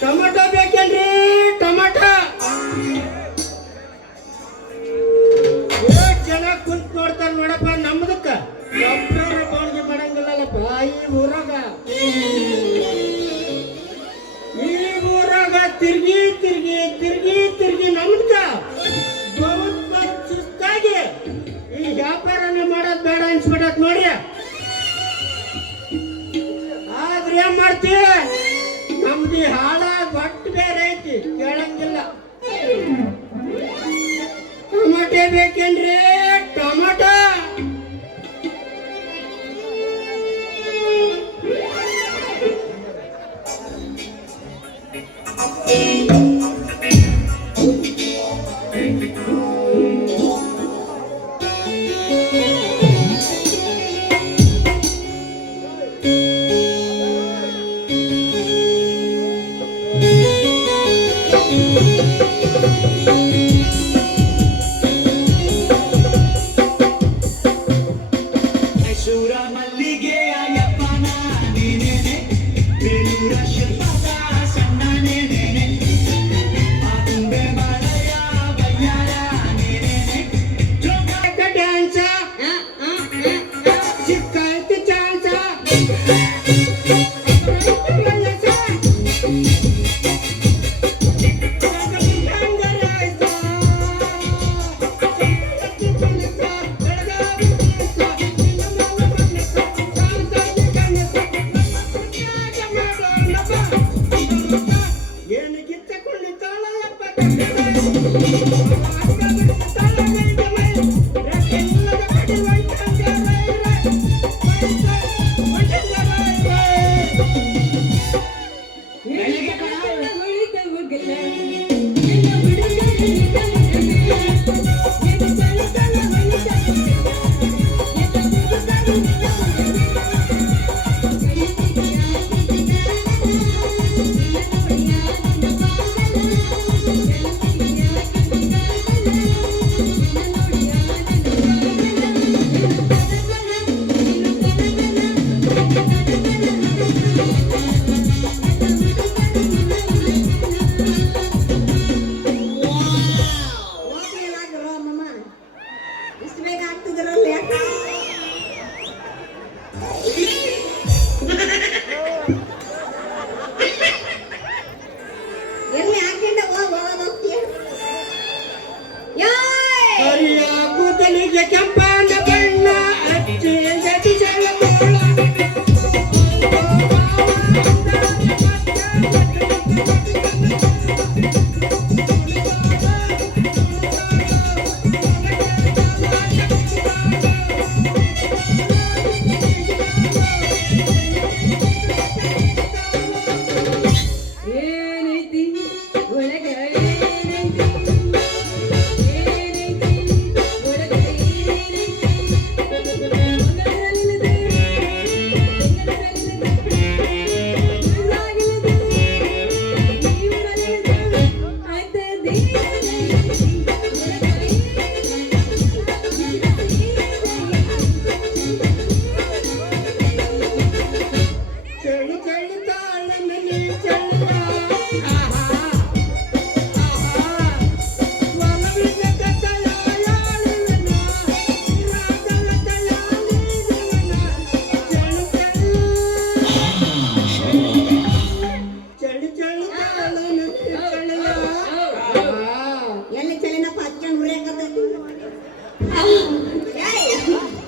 Tomato ಬೇಕೇನ್ರಿ? Tomato ಎಷ್ಟು ಜನ ಕುಂತ್ ನೋಡ್ತಾರ ನೋಡಪ್ಪ. ನಮ್ದಕ್ಕ ಒಬ್ಬರ ಬಾಳ್ಗೆ ಮಾಡಂಗಿಲ್ಲಪ್ಪ ಈ ಊರಾಗ ತಿರ್ಗಿ ತಿರ್ಗಿ ತಿರ್ಗಿ ತಿರ್ಗಿ ನಮ್ದಕ್ಕ ಸುಸ್ತಾಗಿ ಈ ವ್ಯಾಪಾರನೇ ಮಾಡೋದ್ ಬೇಡ ಅನ್ಸ್ಬಿಟ್ಟತ್ ನೋಡಿ. ಆದ್ರೆ ಏನ್ ಮಾಡ್ತೀವಿ, ನಮ್ದು ಹಾಳ ಬಟ್ ಬೇರೆ ಐತಿ, ಕೇಳಂಗಿಲ್ಲ. ಟೊಮೆಟೊ ಬೇಕೇನ್ರಿ? ಟೊಮೆಟೊ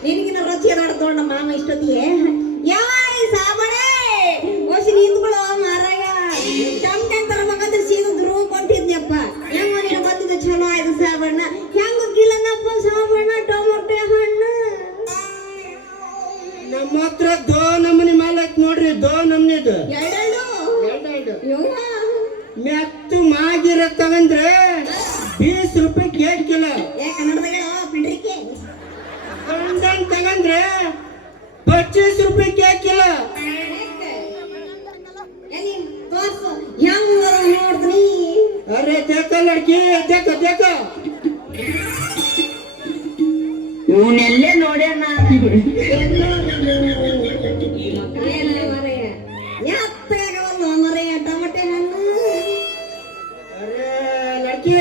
ನಿನಗಿನ ರುಚಿ ನೋಡ್ತೋಣ ಮಾಮ ಇಷ್ಟೊತ್ತಿಗೆ ಯಾಯ್ ಸಾಬಣೆ ಓಸಿ ನಿಂತ್ಕೊಳ್ಳೋ ಮಾರಾಯ ಟಮ್ಟಂತರ ಮಗದ ಸೀದು ಧ್ರುವ ಕೊಂಡಿದ್ನಪ್ಪ ಹೆಂಗ ನಿನ್ನ ಬಂದಿದ್ದು ಚಲೋ ಆಯ್ತು ಸಾಬಣ್ಣ ಹೆಂಗ ಗಿಲ್ಲನಪ್ಪ ಸಾಬಣ್ಣ ಟೊಮೊಟೊ ಹಣ್ಣು ಹತ್ರ ದೋ ನಮನಿ ಮಾಲ್ ಐತ್ ನೋಡ್ರಿ, ದೋ ನಮ್ನಿದು ಎರಡೆರಡು ಎರಡೆರಡು ಯವ್ವ. ಮೆತ್ತು ಮಾಗಿರ ತಗಂದ್ರೆ 20 ರೂಪಾಯಿ ಕೇಕ್ ಕಿಲೋ. ಏ ಕನ್ನಡದಾಗ ಹೇಳೋ ಪಿಂಡ್ರಿಕೆ. ಕಂಡನ್ ತಗಂದ್ರೆ 25 ರೂಪಾಯಿ ಕೇಕ್ ಕಿಲೋ. ಎಲ್ಲಿ ತೋರ್ಸು ಹೆಂಗ್ ನೋಡ್ತೀನಿ. ಅರೆ ದೇಖ ಲಡ್ಕಿ, ದೇಖ ದೇಖ. ಇವನೆಲ್ಲೇ ನೋಡ್ಯಾನ. ಟಮಟೆ ಹಣ್ಣು. ಅರೆ ಲಡ್ಕಿ,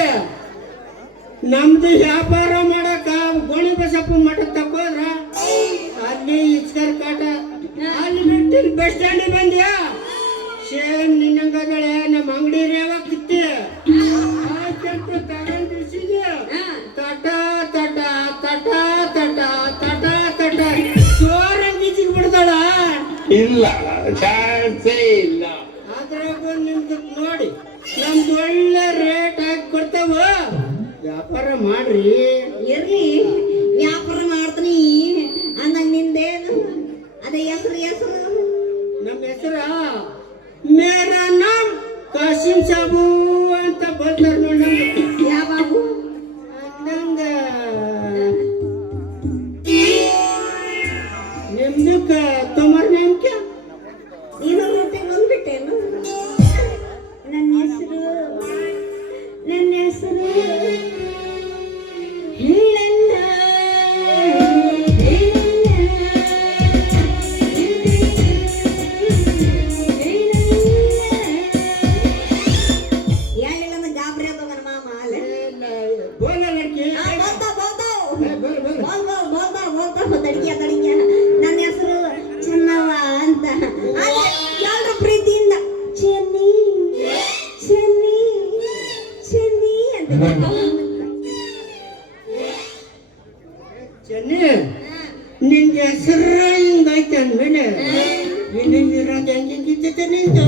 ನಮ್ದು ವ್ಯಾಪಾರ ಮಾಡಕ ಗೋಣಿ ಬಸಪ್ಪನ ಮಠಕ್ಕೆ ತಕೋದ್ರ ಅಲ್ಲಿ ಇಸ್ಕರ್ ಕಾಟ ಅಲ್ಲಿ ಬಿಟ್ಟು ಬಸ್ ಸ್ಟ್ಯಾಂಡ್ ಬಂದ್ಯಾ ಸೇಮ್ ನಿನ್ನಂಗಗಳೇ ನಮ್ಮ ಅಂಗಡಿ ರೇವಾಗ ಕಿತ್ತಿ ಆಯ್ತು ತಗೊಂಡಿಸಿದ್ಯ ತಟ ತಟ ತಟ ತಟ ತಟ ತಟ ಜೋರಾಗಿ ಜಿಗ್ ಬಿಡ್ತಾಳ. ಇಲ್ಲ ಚಾನ್ಸೇ ಇಲ್ಲ. ಅದ್ರಾಗ ನಿಮ್ದು ನೋಡಿ ನಮ್ದು ಒಳ್ಳೆ ರೇಟ್ ಹಾಕಿ ಕೊಡ್ತಾವ, ವ್ಯಾಪಾರ ಮಾಡ್ರಿ. ಇರ್ಲಿ ವ್ಯಾಪಾರ ಮಾಡ್ತೀನಿ ಅಂದಂಗ ನಿಂದೇನು ಅದೇ ಹೆಸರು ನಮ್ಮ ಹೆಸರ ಮೇರಾ ನಾಮ್ ಕಾಸಿಂ ಸಾಬು ಅಂತ ಬರ್ತಾರ ನೋಡಿ. ಯಾವ ಬಾಬು? ನಂಗ ನಿಮ್ದಕ್ಕ ತುಮಾರ ನಾಮ್ ಕ್ಯಾ? ನೀನು ರೊಟ್ಟಿ ಬಂದ್ಬಿಟ್ಟೇನು? ನನ್ನ ಹೆಸರು ಹೇಳಣ್ಣ. ಹೇಳಿಲ್ಲ ಗಾಬರಿ ಆದ ನನ್ನ ಮಾಮ ಅಲ್ಲೇ. ಬೋಲ ಲಡ್ಕಿ, ತಡಿಕೆ ನನ್ನ ಹೆಸರು ಚೆನ್ನವ್ವ ಅಂತ. ಎಲ್ಲರ ಪ್ರೀತಿಯಿಂದ ಚೆನ್ನಿ ಚೆನ್ನಿ ಚೆನ್ನಿ ಅಂತ. ಚೆನ್ನಿ ನಿಂಗೆ ಹೆಸರು ಹಿಂಗೈತೆ ಅಂದ್ಮೇಲೆ ಇರೋದು ಹೆಂಗಿದ್ದೆ ನಿಂದು.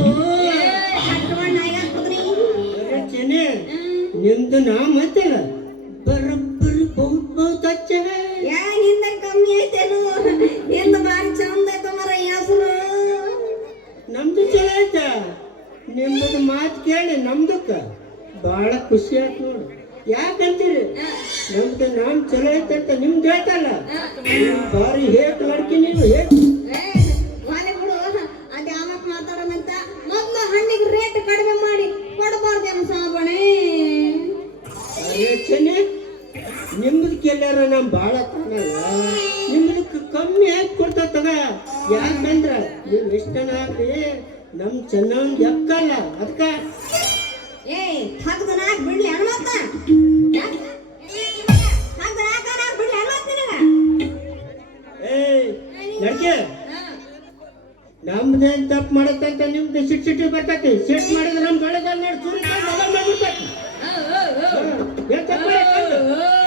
ಚೆನ್ನಿ ನಿಮ್ದು ನಾಮ ಐತಲ್ಲ ಬರೋಬ್ಬರಿ ಬಹುತ್ ಹಚ್ಚವೆ. ನಿಂದ ಕಮ್ಮಿ ಐತೇನು? ನಿಂದ ಬಾರಿ ಚಂದ ಐತ ಮರ ಹೆಸರು. ನಮ್ದು ಚಲೋ ಐತ, ನಿಮ್ಮದು ಮಾತು ಕೇಳಿ ನಮ್ದಕ್ಕ ಬಹಳ ಖುಷಿ ಆಯ್ತು ನೋಡು. ಯಾಕಂತೀರಿ ನಮ್ದು ನಾಮ್ ಚಲೋ ಐತಂತ ನಿಮ್ದು ಹೇಳ್ತಲ್ಲ, ಬಾರಿ ಹೇಟ್ ಲಡ್ಕಿ ನೀವು ಹೇಟ್. ವಾಲೆ ಬಿಡು, ಅದೇ ಆಮಕ್ ಮಾತಾಡೋಣಂತ ಮೊದ್ಲು ಹಣ್ಣಿಗೆ ರೇಟ್ ಕಡಿಮೆ ಮಾಡಿ ಕೊಡಬಾರ್ದೇನು ಸಾಬಣೆ? ಅರೆ ಚೆನ್ನಿ ನಿಮ್ದು ಕೆಲ್ಲಾರ ನಮ್ ಭಾಳ ತಗಲ್ಲ, ನಿಮ್ದಕ್ಕೆ ಕಮ್ಮಿ ಹಾಕಿ ಕೊಡ್ತಾ ತಗ. ಯಾಕಂದ್ರ ನೀವು ಎಷ್ಟನ ಹಾಕಿ ನಮ್ ಚೆನ್ನಾಗಿ ಎಕ್ಕಲ್ಲ ಅದಕ್ಕ. ಹಾಕ್ದನ ಬಿಡ್ಲಿ ಅನ್ಮತ್ತ ಬಿಡ್ಲಿ ಅನ್ಮತ್ತ ನಿನಗ. ಲಡ್ಕೆ ನಮ್ದೇನ್ ತಪ್ಪು ಮಾಡತ್ತಂತ ನಿಮ್ದು ಸಿಟ್ಟು ಬರ್ತೈತಿ. ಸಿಟ್ ಮಾಡಿದ್ರೆ ನಮ್ ಬೆಳೆದ ನೋಡಿ ಚೂರಿ ಮಾಡ್ಬಿಡ್ತೈತಿ.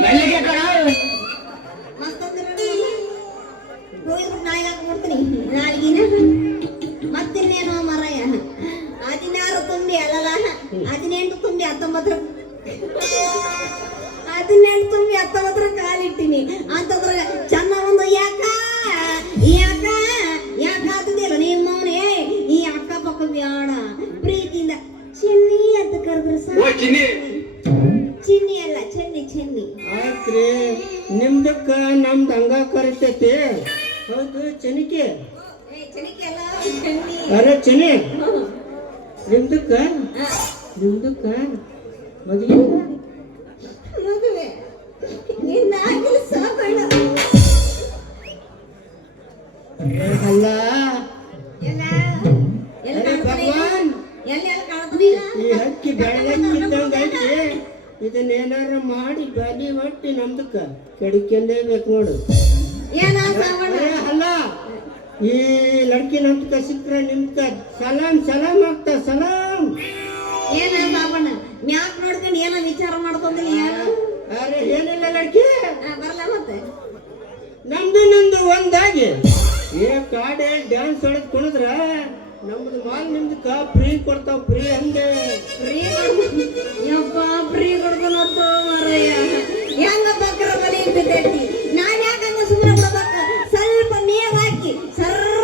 ಮೆಲ್ಲಗೆ ಕಣ. ಹೋಗಿದ್ರು ನಾಯಿ ಹಾಕ್ಬಿಡ್ತೀನಿ ನಾಳಿಗಿನ. ಮತ್ತಿನ್ನೇನೋ ಮರಯ್ಯ 16 ತುಂಬಿ ಅಲ್ಲಲ್ಲ 18 ತುಂಬಿ 19 ಕಾಲಿಟ್ಟಿನಿ ಅಂತಂದ್ರ ಚೆನ್ನ ಒಂದು ಯಾಕ ಆತದಿಲ್ಲ ನಿಮ್ಮವನೇ. ಈ ಅಕ್ಕ ಪಕ್ಕ ಬ್ಯಾಡ ಪ್ರೀತಿಯಿಂದ ಚೆನ್ನಿ ಅಂತ ಕರೆದ್ರೆ ಓ ಚಿನ್ನಿ. ಚಿನ್ನಿ ಅಲ್ಲ ಚೆನ್ನಿ. ಆಯ್ತ್ರಿ ನಿಮ್ದಕ್ಕ ನಮ್ದು ಹಂಗ ಕರಿತೈತಿ. ಹೌದು ಚೆನ್ನಿಕೆ. ಅರೆ ಚೆನ್ನಿ ನಿಮ್ದಕ್ಕ ಮದುವೆ ಇನ್ನಾಗಿಲ್ಲ ಸಾಕಣ್ಣ. ಅಲ್ಲ ಎಲ್ಲ ಭಗವಾನ್ ಕಾಣ್ತದಿಲ್ಲ. ಈ ಹಕ್ಕಿ ಬೆಳೆದಂಗ ಐತಿ, ಇದನ್ನೇನಾರ ಮಾಡಿ ಬಲಿ ಒಟ್ಟಿ ನಮ್ದಕ್ಕ ಕಡಿಕೊಂಡೇಬೇಕು ನೋಡು. ಏನ ಸಾವಣ? ಅಲ್ಲ ಈ ಲಡ್ಕಿ ನಮ್ದಕ್ಕ ಸಿಕ್ಕ್ರೆ ನಿಮ್ಕ ಸಲಾಮ್ ಆಗ್ತಾ ಸಲಾಮ್. ಏನ ಸಾವಣ ಮ್ಯಾಕ್ ನೋಡ್ಕೊಂಡು ಏನೋ ವಿಚಾರ ಮಾಡ್ಕೊಂಡ್ರಿ ಯಾರು? ಅರೆ ಏನಿಲ್ಲ ಲಡ್ಕಿ, ಬರಲ್ಲ ಮತ್ತೆ ನಮ್ದು ಒಂದಾಗಿ ಕಾಡೆ ಡ್ಯಾನ್ಸ್ ಹೊಡೆದ್ ಕುಣಿದ್ರ ನಮ್ದು ಮಾಲ್ ನಿಮ್ದಕ್ಕ ಫ್ರೀ ಕೊಡ್ತಾವ. ಫ್ರೀ ಹಂಗೆ ಫ್ರೀ ಕೊಡ್ತಾನತ್ತ ಮಾರಯ್ಯ. ಹೆಂಗ ಬಕ್ರ ಬಲಿ ಬಿದ್ದೈತಿ. ನಾನ್ ಯಾಕಂಗ ಸುಮ್ಮನೆ ಬಿಡ್ಬೇಕ? ಸ್ವಲ್ಪ ಮೇವ್ ಹಾಕಿ ಸರ್ರ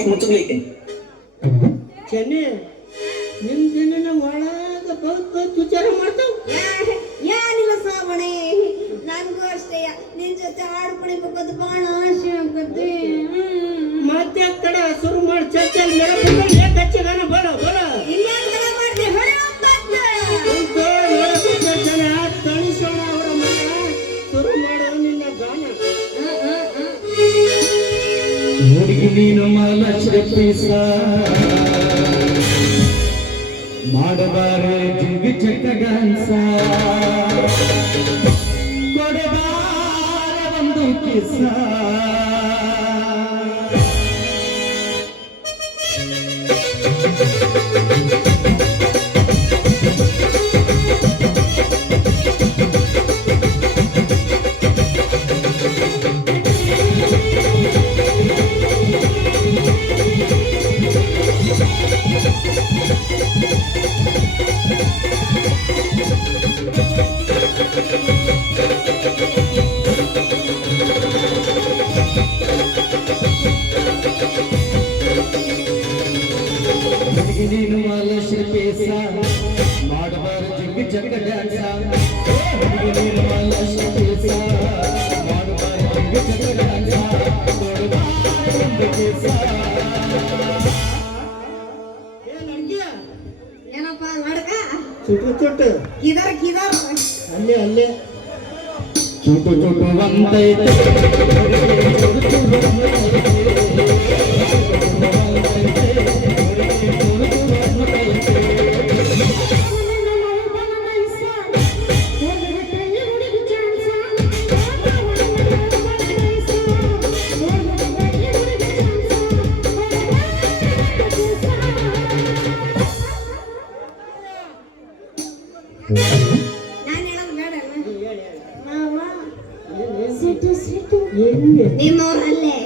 ಬಾಯಿ ಮುಚ್ಚಲಿಕ್ಕೆ ಚೆನ್ನಿ ನಿಮ್ ದಿನ ಒಳಗ ಬಹುತ್ ವಿಚಾರ ಮಾಡ್ತಾವ. ಏನಿಲ್ಲ ಸಾವಣೆ, ನನ್ಗೂ ಅಷ್ಟೇ ನಿನ್ ಜೊತೆ ಹಾಡು ಕುಣಿಬೇಕಂತ ಬಹಳ ಆಸೆ ಆಗತ್ತೆ. ಮತ್ತೆ ಕಡೆ ಶುರು ಮಾಡಿ ಚರ್ಚೆ ಕಚ್ಚಿಗಾನ ಬರೋ ಬರೋ ಇನ್ನೇನ್ ಕಲೆ ಮಾಡ್ಲಿ ಹೊಳೆ ತಣಿಸೋಣ ಅವರ ಮನ ಶುರು ಮಾಡೋ ನಿನ್ನ ಗಾನ. ಹುಡುಗಿ ನೀನು ಮಲಶ್ರಪಿಸ ಮಾಡಬಾರೆ ಜಿಂಗಿ ಚಕ್ಕ ಗಾನ್ಸ ಕೊಡಬಾರ ಒಂದು ಕಿಸ ನೀನು ಮಲಶ್ರಪಿಸ ಮಾಡಬಾರ ಜಿಂಗಿ ಚಕ್ಕ ಡ್ಯಾನ್ಸ ನೀನು ಮಲಶ್ರಪಿಸ ಮಾಡಬಾರ ಜಿಂಗಿ ಚಕ್ಕ ಡ್ಯಾನ್ಸ ಕೊಡಬಾರ ಒಂದು ಕಿಸ. ಏನಪ್ಪ ನಡ್ಕ ಚುಟ್ಟು ಚುಟ್ಟು ಕಿದರ್ ಕಿದರ್ ಅಲ್ಲೇ ಅಲ್ಲೇ ಚುಟು ಚುಟು ಒಂದೈತೆ ನಾನು ಹೇಳೋದು ಬೇಡ ಹೇಳಿ ಮಾವ ಎಲ್ಲಿ ನಿಮ್ಮವ್ರಲ್ಲೇ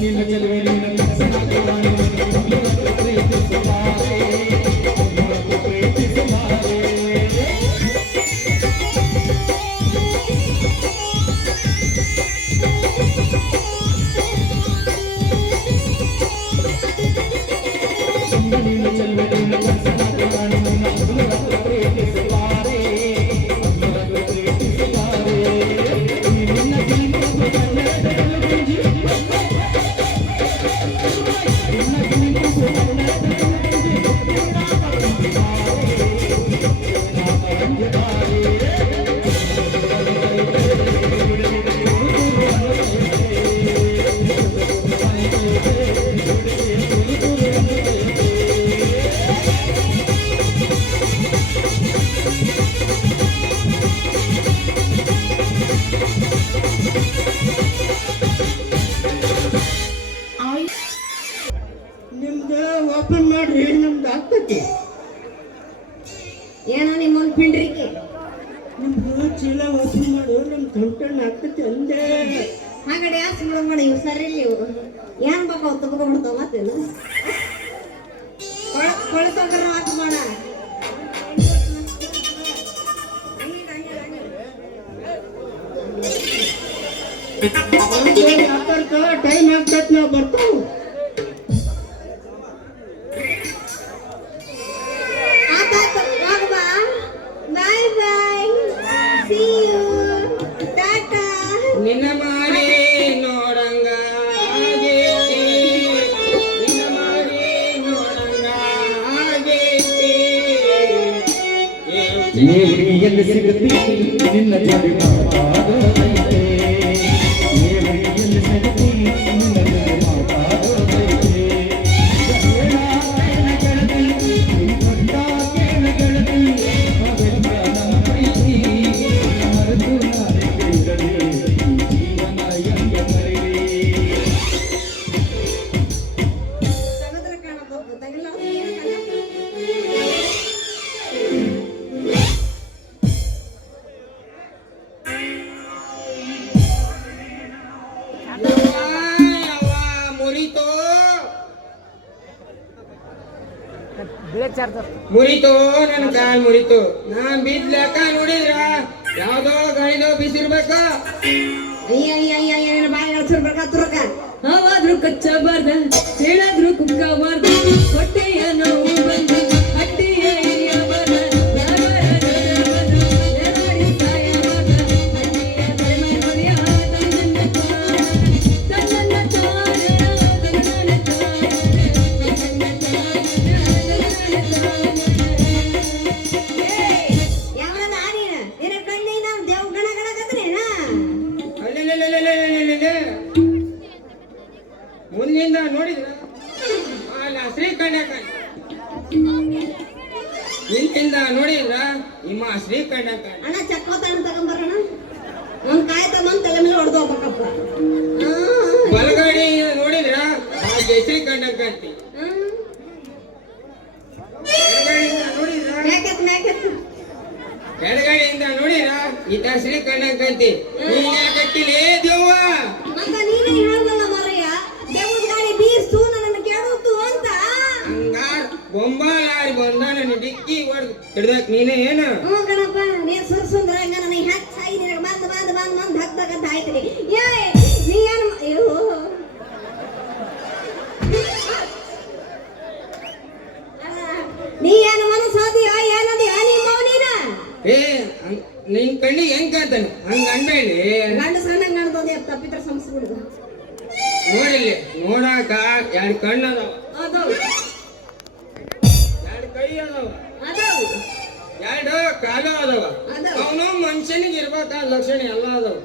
ನಿನ್ನ ಚೆಲುವೆ ನಿನ್ನ ಕನಸನಾಗುವಾನೆ ಪ್ರೀತಿಸುತ್ತಾರೆ ಪ್ರೀತಿಸುತ್ತಾರೆ ನಿನ್ನ ಚೆಲುವೆ ನಿನ್ನ ಕನಸನಾಗುವಾನೆ ಪ್ರೀತಿಸುತ್ತಾರೆ ಪ್ರೀತಿಸುತ್ತಾರೆ ನಿನ್ನ ಜೀವನ ಕನ್ನಡದಲ್ಲಿ ನಿಮ್ದು ಓಪನ್ ಮಾಡ್ರಿ ನಮ್ದು ಆಗ್ತೈತಿ. ಏನೋ ನಿಮ್ಮೊಂದು ಪಿಂಡ್ರಿಕೆ ನಿಮ್ದು ಚೀಲ ಓಪನ್ ಮಾಡು ನಮ್ ಕಂಟೆಂಟ್ ಆಗ್ತೈತಿ ಅಂದೆ. ಹಾಗೆ ಡ್ಯಾನ್ಸ್ ಮಾಡೋಣ ಇವು ಸರಿ ಇವು ಏನ್ ಬೇಕು ಅವು ತಗೊಂಡ್ಬಿಡ್ತಾವ ಮತ್ತೇನು ಕೊಳತಂದ್ರ ಹಾಕಿ ಮಾಡ ಟೈಮ್ ಆಗ್ತೈತಿ ನಾವು ಬರ್ತಾವ. ಬಾಯ್ ಬಾಯ್ ಸಿ ಯು ಟಾಟಾ. ನಿನ್ನ ಮಾಡಿ ನೋಡಂಗ ಆಗೈತಿ, ನಿನ್ನ ಮಾಡಿ ನೋಡಂಗ ಆಗೈತಿ. ನೇವರಿಯಲ್ಲಿ ಸಿಗತಿ ನಿನ್ನ ಜೊತೆ ಮಾತಾಡೋದೈತೆ ನೇವರಿಯಲ್ಲಿ ಸಿಗತಿ ನಿನ್ನ ಜೊತೆ ಮಾತಾಡೋದೈತೆ ಹೇಳ ಗೆಳತಿ ನಿನ್ನ ದೊಡ್ಡ ಕೇಳ ಗೆಳತಿ ಅವೆಲ್ಲ ನಮ್ಮ ಪ್ರೀತಿ ಮರೆತು ನಾನೇ ಕೇಳಲಿ ಜೀವನ ಎಂಗೆ ಮರೆಯಲಿ ಸಮುದ್ರ ಕಾಣಬಹುದು ತಗಲ ಮುರಿತು ನನ್ನ ಕಾಲ್ ಮುರಿತು ನಾ ಬಿದ್ಲಕ್ಕ ನೋಡಿದ್ರ ಯಾವ್ದೋ ಗಾಳಿದೋ ಬಿಸಿರ್ಬೇಕ ಅಯ್ಯ ಬಾಯಿ ಹೇಳ್ಸಿರ್ಬೇಕಾತ್ರಕ ಹಾವಾದ್ರೂ ಕಚ್ಚಬಾರ್ದ ಹೇಳಾದ್ರೂ ಕುಕ್ಕಬಾರ್ದ ಹೊಟ್ಟೆಯ ನೋವು ಬಂದು ಹಟ್ಟಿಯ ಹಿರಿಯಬಾರ್ದ ಯಾವನ ನೀನ ನಿನ್ನ ಕಣ್ಣಿನ ದೇವ್ ಗಣ ಗಣಗದ್ರೇನ ಮುಂದಿಂದ ನೋಡಿದ್ರ ಶ್ರೀಕಂಡ ಹಿಂದಿಂದ ನೋಡಿದ್ರ ನಿಮ್ಮ ಶ್ರೀಕಂಡ ಅಣ್ಣ ಚಕ್ಕೋತಾಣ ತಗೊಂಬರೋಣ ಒಂದ್ ಕಾಯಿ ತಗೊಂಡ್ ತಲೆ ಮೇಲೆ ಹೊಡೆದು ಹೋಗ್ಬೇಕಪ್ಪ ಬಲಗಡೆ ನೋಡಿದ್ರ ಶ್ರೀಕಂಡ ಕಾಣ್ತಿ ನೋಡಿದ್ರ ಮೇಕೆತ್ ಎಡಗಡೆಯಿಂದ ನೋಡಿದ್ರ ಈತ ಶ್ರೀಕಂಡ ಕಾಣ್ತಿ ನೀನ್ ಯಾಕತ್ತಿಲೇ ದೇವ್ವ ಮತ್ತ ನೀನೇ ಹೇಳ್ದಲ್ಲ ಮರಯ್ಯ ದೇವದ ಗಾಡಿ ಬೀರ್ಸು ನನ್ನನ್ನು ಕೇಳುತ್ತು ಅಂತ ಹಂಗಾರ್ ಬೊಂಬಾಲಾರಿ ಬಂದ ನನ್ನ ಡಿಕ್ಕಿ ಹೊಡೆದು ಹಿಡ್ದಕ್ ನೀನೇ ಏನು ಹ್ಞೂ ಗಣಪ ನೀನ್ ಸುರ್ಸುಂದ್ರ ಹಂಗ ನನಗೆ ಹೆಚ್ಚಾಗಿ ನಿನಗೆ ಬಂದ್ ಹಕ್ಬೇಕಂತ ಆಯ್ತು ಏ ನೀ ಏನು ಅಯ್ಯೋ ನೀ ಏನು ಮನಸ್ಸಾದಿಯ ಏನದಿಯ ನಿಮ್ಮ ನೀನ ಏ ನಿನ್ ಕಣ್ಣಿಗೆ ಹೆಂಗ್ ಕಾಂತಾನೆ ಹಂಗ ಅನ್ಬೇಡಿ ಗಂಡ ಸಣ್ಣ ಕಾಣ್ತದೆ ತಪ್ಪಿತ್ರ ಸಂಸ್ಬಿಡುದು ನೋಡಿಲ್ಲಿ ನೋಡಾಕ ಎರಡು ಕಣ್ಣು ಅದಾವ ಅದವು ಎರಡು ಕೈ ಅದಾವ ಅದವು ಎರಡು ಕಾಲು ಅದಾವ ಅದಾವ. ಅವನು ಮನುಷ್ಯನಿಗೆ ಇರ್ಬೇಕಾದ ಲಕ್ಷಣ ಎಲ್ಲ ಅದಾವ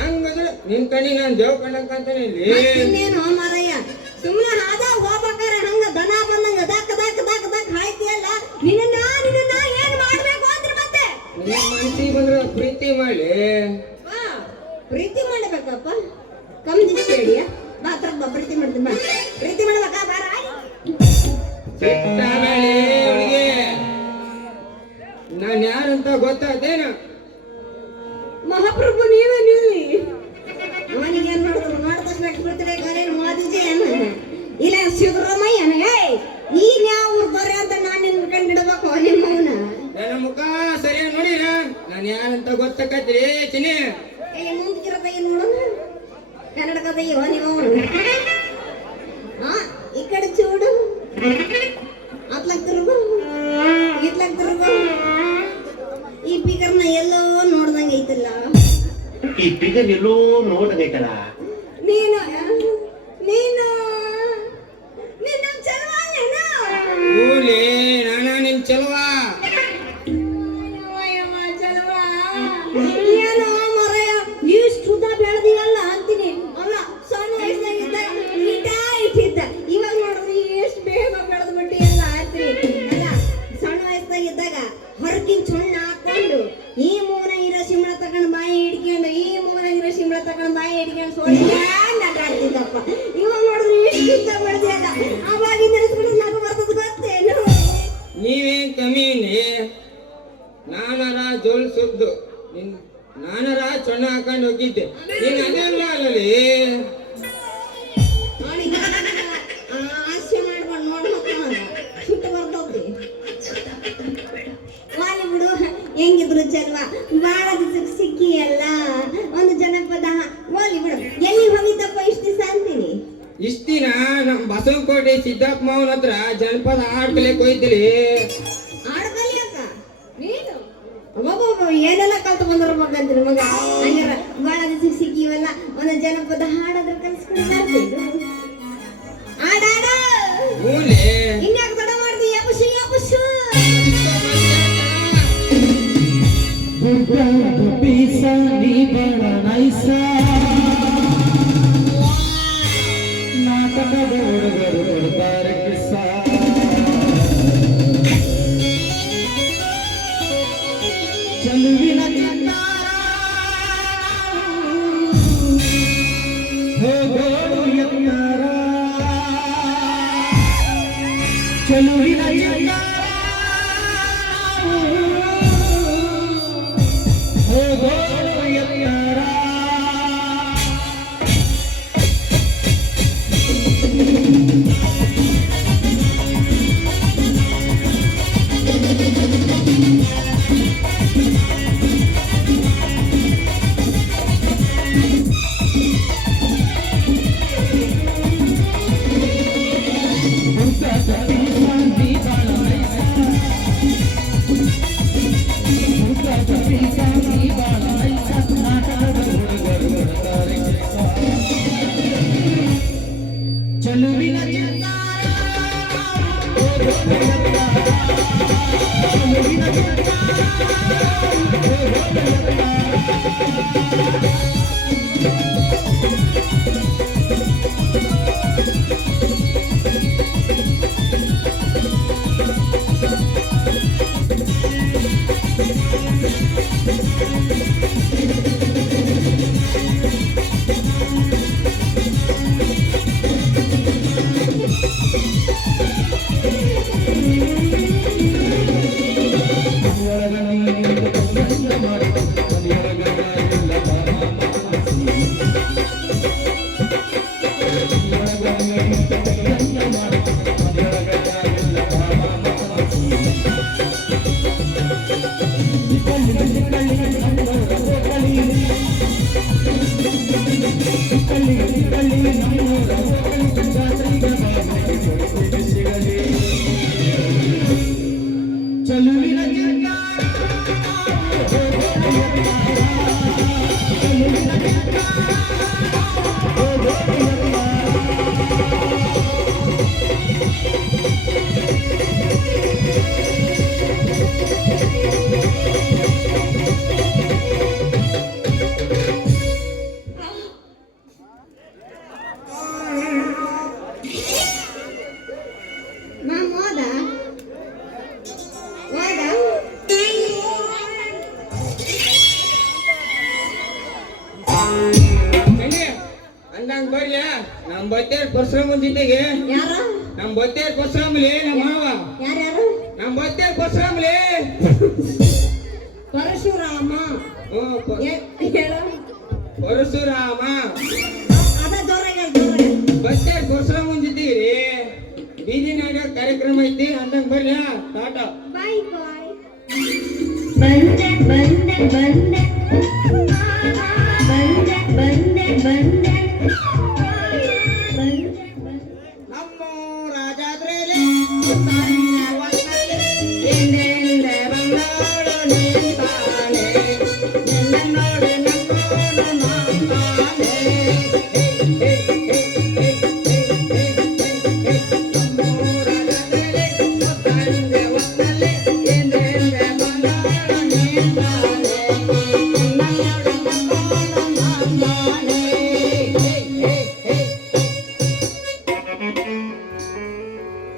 ಹಂಗಂದ್ರೆ ನಿನ್ ಕಣ್ಣಿಗೆ ನಾನು ದೇವ್ ಕಂಡಂಗ್ ಕಾಂತಾನೆ ಇಲ್ಲಿ ಇನ್ನೇನು ಮಾರಯ್ಯ ಸುಮ್ಮನೆ ಹಾದ ಹೋಗ್ಬೇಕಾರೆ ಹಂಗ ದನ ಬಂದಂಗ ದಕ್ ದಕ್ ದಕ್ ದಕ್ ಹಾಯ್ತಿಯಲ್ಲ ನಿನ್ನ ಏನ್ ಮಾಡ್ಬೇಕು ಅಂದ್ರೆ ಮತ್ತೆ ನಿನ್ ಮನ್ಸಿಗೆ ಬಂದ್ರೆ ಪ್ರೀತಿ ಮಾಡಿ ವಾ, ಪ್ರೀತಿ ಮಾಡ್ಬೇಕಪ್ಪ ಕಮ್ದಿ ಕೇಳಿಯ ಬಾತ್ರಪ್ಪ ಪ್ರೀತಿ ಮಾಡ್ತೀನಿ ಬಾ ಪ್ರೀತಿ ಮಾಡ್ಬೇಕಾ ಬಾರ ಸಿಟ್ಟ ಮೇಲೆ ಅವನಿಗೆ ನಾನು ಯಾರಂತ ಗೊತ್ತಾತೇನ ಮಹಾಪ್ರಭು ನೀವೇ ನಿಲ್ಲಿ ಅವನಿಗೆ ಏನ್ ಮಾಡಿದ್ರು ನೋಡಿದ ತಕ್ಷಣ ಬಿಡ್ತಾರೆ ಗಾರೇನು ಮೋದಿಜಿ ಇಲ್ಲ ಸಿದ್ದರಾಮಯ್ಯನ ಏಯ್ ನೀನ್ ಯಾವ ಊರ್ದವ್ರೆ ಅಂತ ನಾನು ನಿನ್ನ ಕಂಡಿಡ್ಬೇಕು ನಿಮ್ಮವನ ನನ್ನ ಮುಖ ಸರಿಯಾಗಿ ನೋಡಿರ ನಾನು ಯಾರಂತ ಗೊತ್ತಾಕತ್ರಿ ಚಿನಿ ಇಲ್ಲಿ ಮುಂದಕ್ಕಿರತ್ತ ನೋಡೋಣ ಕನ್ನಡಕದ ನಿಮ್ಮವನು ಹಾ ಈ ಕಡೆ ಚೂಡು ಅತ್ಲಾಕ್ ತಿರುಗು ಇತ್ಲಾಕ್ ತಿರುಗು ಈ ಪಿಗರ್ನ ಎಲ್ಲೋ ನೋಡ್ದಂಗ ಐತಲ್ಲ ಈ ಪಿಗರ್ ಎಲ್ಲೋ ನೋಡಬೇಕಲ್ಲ ನೀನು ನೀನು ನಿನ್ನ ಚಲವಾನೇನ ಊಲೇ ನಾನ ನಿನ್ ಚಲವಾ ಚಲವಾ ಏನೋ ಮರಯ ಇಷ್ಟು ಬೆಳೆದಿವಲ್ಲ ಅಂತೀನಿ ಅಲ್ಲ ಸಣ್ಣ ವಯಸ್ಸಾಗಿದ್ದ ಇಟ್ಟಿದ್ದ ಇವಾಗ ನೋಡಿದ್ರೆ ಎಷ್ಟು ಬೇಗ ಬೆಳೆದು ಬಿಟ್ಟು ಎಲ್ಲ ಅಂತೀನಿ ಅಲ್ಲ ಸಣ್ಣ ವಯಸ್ಸಾಗಿದ್ದಾಗ ಹೊರಗಿನ ಸೊಣ್ಣ ಹಾಕೊಂಡು ಈ ಮೂನ ಇರೋ ಸಿಂಬಳ ತಗೊಂಡು ಬಾಯಿ ಹಿಡ್ಕೊಂಡು ಈ ಮೂನ ಇರೋ ಸಿಂಬಳ ತಗೊಂಡು ಬಾಯಿ ಹಿಡ್ಕೊಂಡು ಸೋಡ್ಕೊಂಡು ಆಟಾಡ್ತಿದ್ದಪ್ಪ ಇವಾಗ ನೋಡಿದ್ರೆ ಎಷ್ಟು ಬೆಳೆದಿಲ್ಲ ಅವಾಗಿಂದ ನೆನೆಸ್ಬಿಟ್ಟು ನಗು ಬರ್ತದ ಗೊತ್ತೇನು ನೀವೇನ್ ಕಮ್ಮಿನಿ ನಾನರ ಜೋಲ್ ಸುದ್ದು ನಿನ್ ನಾನರ ಚೊಣ್ಣ ಹಾಕೊಂಡು ಹೋಗಿದ್ದೆ ನೀನ್ ಅದೆಲ್ಲ ಅಲ್ಲಲ್ಲಿ ಆಸೆ ಮಾಡ್ಕೊಂಡು ನೋಡಿ ಸುಟ್ಟು ಬರ್ತವ್ರಿ ವಾಲಿ ಬಿಡು ಹೆಂಗಿದ್ರು ಚಲ್ವಾ ಬಾಳ ದಿವಸಕ್ಕೆ ಸಿಕ್ಕಿ ಅಲ್ಲ ಒಂದು ಜನಪದ ವಾಲಿ ಬಿಡು ಎಲ್ಲಿ ಹೋಗಿದ್ದಪ್ಪ ಇಷ್ಟು ದಿವಸ ಅಂತೀನಿ ಇಷ್ಟ ದಿನ ನಮ್ ಬಸವಕೋಟೆ ಸಿದ್ದಪ್ಪ ಮಾವನ ಹತ್ರ ಜನಪದ ಹಾಡ್ ಕಲಿಯಕ್ ಹೋಯ್ತಿಲಿ ಆಡ್ಕಲಿಯಕ್ಕ ನೀನು ಒಬ್ಬೊಬ್ಬ ಏನೆಲ್ಲ ಕಲ್ತು ಬಂದಿರ್ಬೇಕಂತೀರಿ ಮಗ ಹಂಗಾರ ಬಾಳ ದಿವಸಕ್ಕೆ ಸಿಕ್ಕಿವಲ್ಲ ಒಂದು ಜನಪದ ಹಾಡಾದ್ರೆ ಕಲಿಸ್ಕೊಂಡು ಬರ್ತೀನಿ ಆಡಾಡ ಮೂಲೆ ಇನ್ಯಾಕ ತಡ ಮಾಡ್ದಿ ಯಪುಷು ಯಪುಷು ಚೆಲುವಿನ ಹೋಗೋಣ ಎತ್ತರ. ಚೆಲುವಿನ ಮಾಮ ಹೋದ ಅಂದಂಗ ಬರ್ಲಿ ನಮ್ ಬತ್ತೇರ್ ಪರಶುರಾಮನ್ ಜೊತೆಗೆ ಯಾರ ನಮ್ ಬತ್ತೇರ್ ಪರಶುರಾಮಲಿ ನಮ್ಮ ಮಾವ ಯಾರ್ಯಾರು ನಮ್ ಬತ್ತೇರ್ ಪರಶುರಾಮಲಿ ಪರಶುರಾಮ ಹೇಳು ಪರಶುರಾಮ ಅದ ಜೋರಾಗಿ ಬತ್ತೇರ್ ಪರಶುರಾಮನ್ ಜೊತೆಗೆ ಬೀದಿನಾಗ ಕಾರ್ಯಕ್ರಮ ಐತಿ ಅಂದಂಗ ಬರ್ಲಿ ಟಾಟಾ ಬಾಯ್ ಬಾಯ್ ಬಂದೆ ಬಂದೆ ಬಂದೆ ಬಂದೆ ಬಂದೆ ಬಂದೆ ನಮ್ಮ ರಾಜಾದ್ರೇಲೆ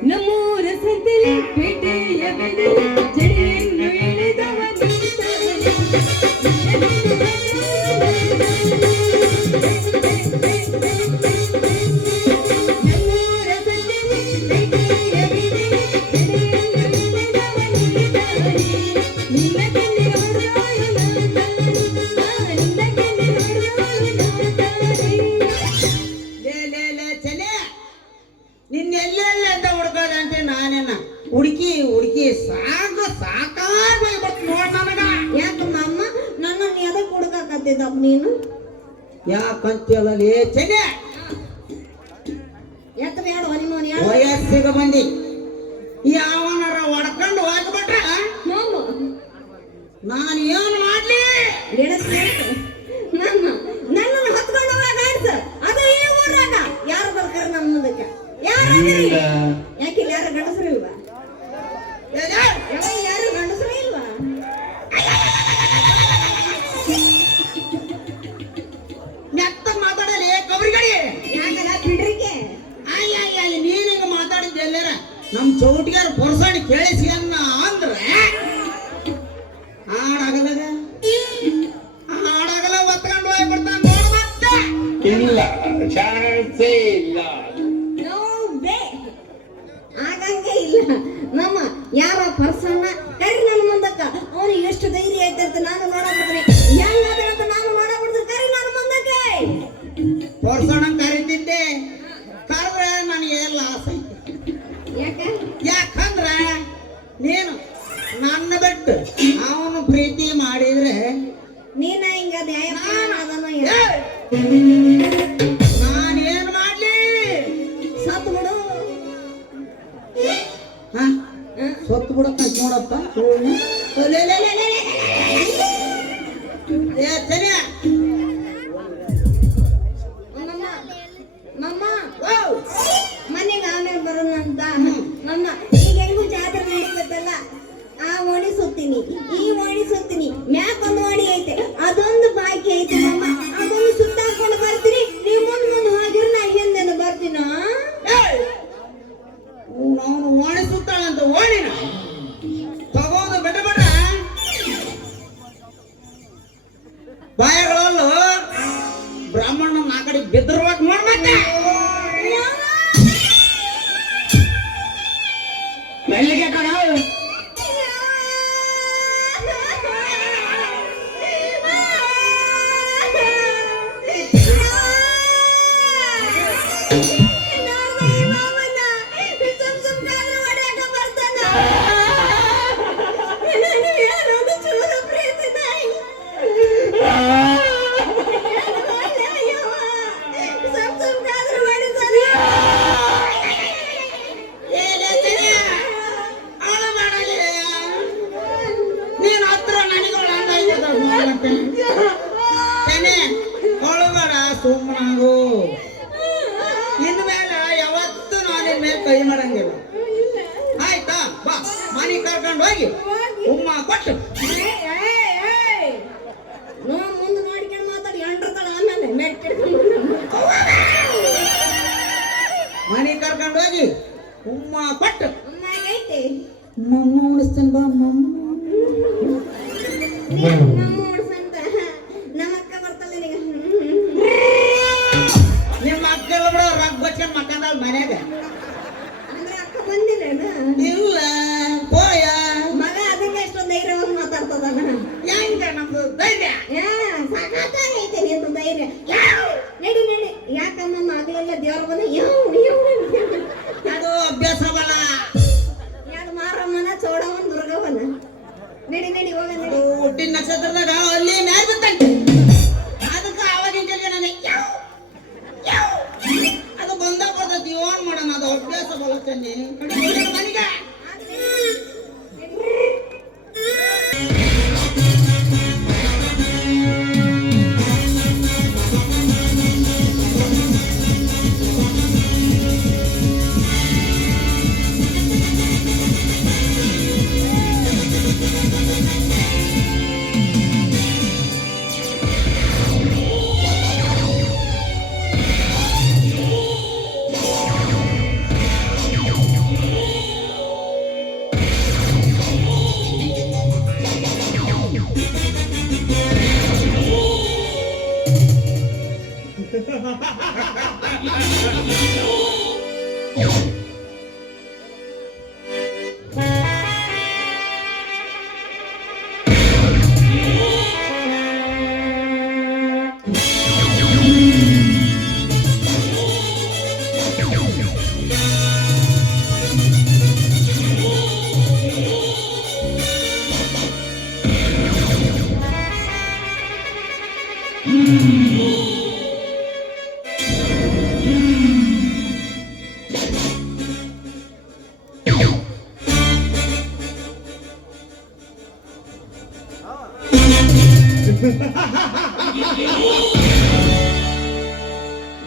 ನಮ್ಮೂರ ಸಂತೆಲಿ ಪೇಟೆಯ ಬೆದೆಲಿ ಜಡೆಯನ್ನು ಎಳೆದವ ನಮ್ಮೂರ ಸಂತೆಲಿ ಪೇಟೆಯ ಬೆದೆಲಿ ಜಡೆಯನ್ನು ಎಳೆದವ ನಿನ್ನ ಕಣ್ಣಿ ಹೊಡೆದವಳು ನಿನ್ನ ಕಣ್ಣಿ ನಿನ್ನೆಲ್ಲೆಲ್ಲ ಅಂತ ಹುಡ್ಕೋದಂತೆ ನಾನೇನ ಹುಡುಕಿ ಹುಡುಕಿ ಸಾಕಾಗಿ ಬರ್ತು ನೋಡ್ ನನಗ ಯಾಕ ಮಾಮ ನನ್ನ ಎದಕ್ ಹುಡುಕಾಕತ್ತಿದ್ದಪ್ಪ ನೀನು ಯಾಕಂತೇಳಲಿ ಚೆನ್ನೆ ಎತ್ತ ಬೇಡ ನಿಮ್ಮ ವಯಸ್ಸಿಗೆ ಬಂದಿ ಯಾವನಾರ ಹೊಡ್ಕೊಂಡು ಹೋಗ್ಬಿಟ್ರ ಮಾಮ ನಾನು ಏನು ಮಾಡ್ಲಿ ನನ್ನನ್ನು ಹೊತ್ಕೊಂಡು ಹೋಗ ಅದು ಈ ಊರಾಗ ಯಾರು ಬರ್ತಾರ ನಮ್ಮ ಮುಂದಕ್ಕೆ ಯಾರು ಯಾಕೆ ಯಾರು ಗಂಡಸರು ಇಲ್ವಾ ಯಾರು ಗಂಡಸರು ಇಲ್ವಾ ನೆತ್ತ ಮಾತಾಡಲಿ ಕೊಬ್ಬರಿಗಡಿ ಯಾಕಲ್ಲ ಬಿಡ್ರಿಕೆ ಅಯ್ಯ ನೀನಿಂಗ ಮಾತಾಡಿದ್ದೆ ಎಲ್ಲಾರ ನಮ್ ಚೌಟಿಗಾರ ಪೊರ್ಸಾಡಿ ಕೇಳಿಸಿ ಅನ್ನ ಅಂದ್ರೆ ಹಾಡಾಗಲಾಗ ಒತ್ಕೊಂಡು ಹೋಗ್ಬಿಡ್ತಾನ ನೋಡ್ ಮತ್ತೆ ಇಲ್ಲ ಚಾನ್ಸೇ ಇಲ್ಲ ನೋ ಬೇ ಆಗಂಗೆ ಇಲ್ಲ ನಮ್ಮ ಯಾರ ಪರ್ಸನ್ನ ಕರಿ ನನ್ನ ಮುಂದಕ್ಕ ಅವನು ಎಷ್ಟು ಧೈರ್ಯ ಐತೆ ಅಂತ ನಾನು ನೋಡಬಿಡ್ತೀನಿ ಹೆಂಗದ ಅಂತ ನಾನು ನೋಡಬಿಡ್ತೀನಿ ಕರಿ ನನ್ನ ಮುಂದಕ್ಕೆ ಪರ್ಸೋಣ ಕರಿತಿದ್ದೆ ಕರೆದ್ರೆ ನನಗೆ ಲಾಸ್ ಐತಿ ಯಾಕ ಯಾಕಂದ್ರ ನೀನು ನನ್ನ ಬಿಟ್ಟು ಅವನು ಪ್ರೀತಿ ಮಾಡಿದ್ರೆ ನೀನ ಹಿಂಗ ನ್ಯಾಯ ಅದನ್ನ ನಾನೇನು ಮಾಡ್ಲಿ ಸತ್ ಬಿಡು ಹ? ಸೊತ್ತು ಬಿಡಕ್ಕ ನೋಡಪ್ಪ ಏ ಸರಿಯ ಮಮ್ಮ ಮಮ್ಮ ಓ ಮನೆಗೆ ಆಮೇಲೆ ಬರೋಣ ಅಂತ ಮಮ್ಮ ಈಗ ಹೆಂಗು ಜಾತ್ರೆ ನಡೀತೈತಲ್ಲ ಆ ಓಣಿ ಸುತ್ತೀನಿ ಈ ಓಣಿ ಸುತ್ತೀನಿ ಮ್ಯಾಕೊಂದು ಓಣಿ ಐತೆ ಅದೊಂದು ಬಾಕಿ ಐತೆ ಮಮ್ಮ ಅದೊಂದು ಸುತ್ತಾಕೊಂಡು ಬರ್ತೀನಿ ನೀವು ಮುಂದೆ ಹೋಗಿರ್ ನಾ ಹಿಂದೆ ಬರ್ತೀನ ಅವನು ಓಣಿ ಸುತ್ತಾಳಂತ ಓಣಿನ ತಗೋದು ಬಿಡ ಬಿಡ ಬಾಯಗಳಲ್ಲೂ ಬ್ರಾಹ್ಮಣ ಆ ಕಡೆ ಬಿದ್ದಿರ್ಬೇಕು ನೋಡ್ಬೇಕ ಮೆಲ್ಲಿಗೆ ಕಣ ನೀನ್ ಹತ್ರ ನನಗಳು ಚೆನ್ನೆ ಹೊಳಬೇಡ ಸುಮ್ಮನಾಗು ಇನ್ನು ಮೇಲೆ ಯಾವತ್ತೂ ನಾನಿನ ಮೇಲೆ ಕೈ ಮಾಡಂಗಿಲ್ಲ ಆಯ್ತಾ ಬಾ ಮನೆ ಕರ್ಕೊಂಡು ಹೋಗಿ ಉಮ್ಮ ಕೊಟ್ಟು ಮುಂದೆ ನೋಡ್ಕೊಂಡು ಮಾತಾಡಿ ಎಂಡ್ರತಾಳ ಆಮೇಲೆ ಮೆಟ್ಟಿಡ್ಕೊಂಡು ಮನೆ ಕರ್ಕೊಂಡು ಹೋಗಿ ಉಮ್ಮ ಕೊಟ್ಟು ಐತೆ ಮಮ್ಮ ಉಣಿಸ್ತೇನೆ ಬಾ ಮಮ್ಮ ನಮ್ಮ ಅಕ್ಕ ಬರ್ತಲ್ಲ ನಿನಗೆ ನಿಮ್ಮ ಅಕ್ಕಲ್ಲ ಬಿಡ ರಗ್ ಬಚ್ಕೊಂಡ್ ಮಕ್ಕಂದಲ್ ಮನ್ಯಾಗ ಅಂದ್ರೆ ಅಕ್ಕ ಬಂದಿಲ್ಲ ಇಲ್ಲ ಹೋಯ ಮಗ ಅದಕ್ಕೆ ಎಷ್ಟೊಂದು ಧೈರ್ಯವಾಗಿ ಮಾತಾಡ್ತದನ ಹೆಂಗ ನಮ್ದು ಧೈರ್ಯ ಸಾಕಾಗೈತೆ ನಿಂದು ಧೈರ್ಯ ನಡಿ ನಡಿ ಯಾಕಮ್ಮ ಆಗ್ಲೆಲ್ಲ ದೇವ್ರ ಬಂದ ಅದು ಅಭ್ಯಾಸ ಬಲ ಯಾರು ಮಾರಮ್ಮನ ಚೌಡವನ್ ದುರ್ಗವನ ನಡಿ ನಡಿ ಹೋಗ ನಡಿ ಹುಟ್ಟಿನ ನಕ್ಷತ್ರದಾಗ ಅಲ್ಲಿ ಮ್ಯಾಲ ಬಿತ್ತಂತೆ ಅದಕ್ಕೆ ಆವಾಗಿನ ಜನ ಅದು ಬಂದ ಬರ್ತೈತಿ ಏನ್ ಮಾಡೋಣ ಅದು ಅಭ್ಯಾಸ ಬಲ ಚಂದಿ ಮನೆಗೆ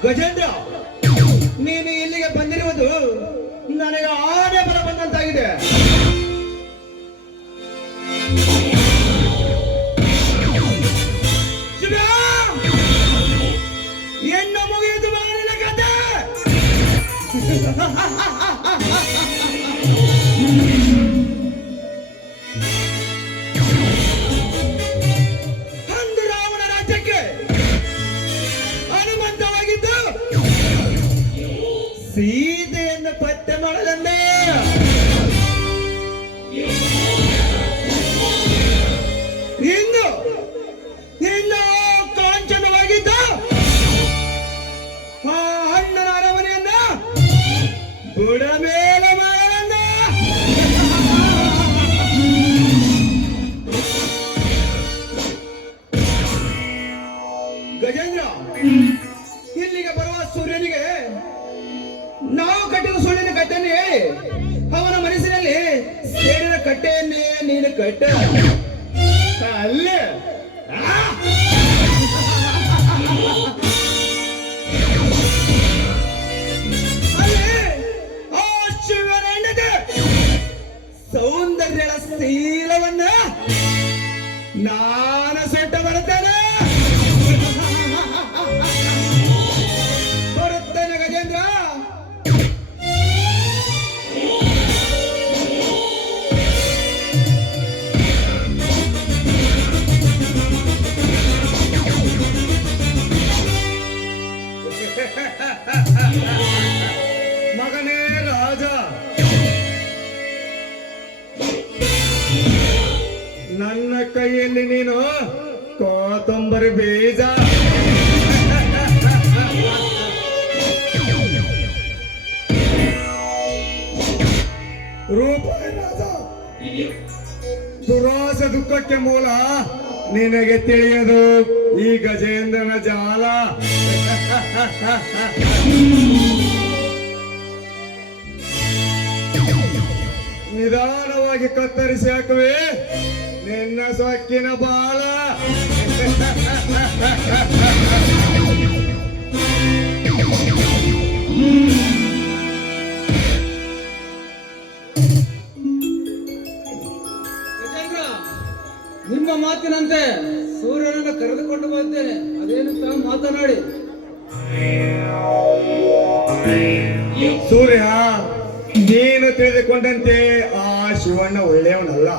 ಗಜೇಂದ್ರ, ನೀನು ಇಲ್ಲಿಗೆ ಬಂದಿರುವುದು ನನಗೆ ಆನೆ ಬರ ಬಂದಂತಾಗಿದೆ. ಹೆಣ್ಣು ಮುಗಿದು ಮಾಡಿನ ಕತೆ. ಅಂದು ರಾವಣ ರಾಜ್ಯಕ್ಕೆ ಹನುಮಂತವಾಗಿದ್ದು ಸೀತೆಯನ್ನು ಪತ್ತೆ ಮಾಡಲೆಂದೇ ಇನ್ನು ಇನ್ನು ಕಾಂಚನವಾಗಿದ್ದ ಆ ಅಣ್ಣನ ಅರಮನೆಯನ್ನ ಬುಡಮೇಲ ಮಾಡಲ್ಲ. ಗಜೇಂದ್ರ, ಇಲ್ಲಿಗೆ ಬರುವ ಸೂರ್ಯನಿಗೆ ನಾವು ಕಟ್ಟಿದ ಸುಳ್ಳಿನ ಕಟ್ಟೆಯನ್ನು ಹೇಳಿ ಅವನ ಮನಸ್ಸಿನಲ್ಲಿ ಸೇರಿದ ಕಟ್ಟೆಯನ್ನೇ ನೀನು ಕಟ್ಟ ಅಲ್ಲೇ ಆ ಶಿವನ ಹೆಂಡತಿ ಸೌಂದರ್ಯದ ಶೀಲವನ್ನ ನಾನು ಸೊಟ್ಟ ಬರುತ್ತೇನೆ ಬರುತ್ತೇನೆ ಗಜೇಂದ್ರ. ಮಗನೇ ರಾಜ, ನನ್ನ ಕೈಯಲ್ಲಿ ನೀನು ಕೊತ್ತಂಬರಿ ಬೀಜ. ರೂಪ ರಾಜ, ದುರಾಸೆ ದುಃಖಕ್ಕೆ ಮೂಲ ನಿನಗೆ ತಿಳಿಯದು ಈ ಗಜೇಂದ್ರನ ಜಾಲ. ನಿಧಾನವಾಗಿ ಕತ್ತರಿಸಿ ಹಾಕುವೆ ನಿನ್ನ ಸೊಕ್ಕಿನ ಬಾಲ. ನಿಮ್ಮ ಮಾತಿನಂತೆ ಸೂರ್ಯನನ್ನು ಕರೆದುಕೊಂಡು ಬಂದೇನೆ, ಅದೇನು ಮಾತನಾಡಿ. ಸೂರ್ಯ, ನೀನು ತಿಳಿದುಕೊಂಡಂತೆ ಆ ಶಿವಣ್ಣ ಒಳ್ಳೆಯವನಲ್ಲ.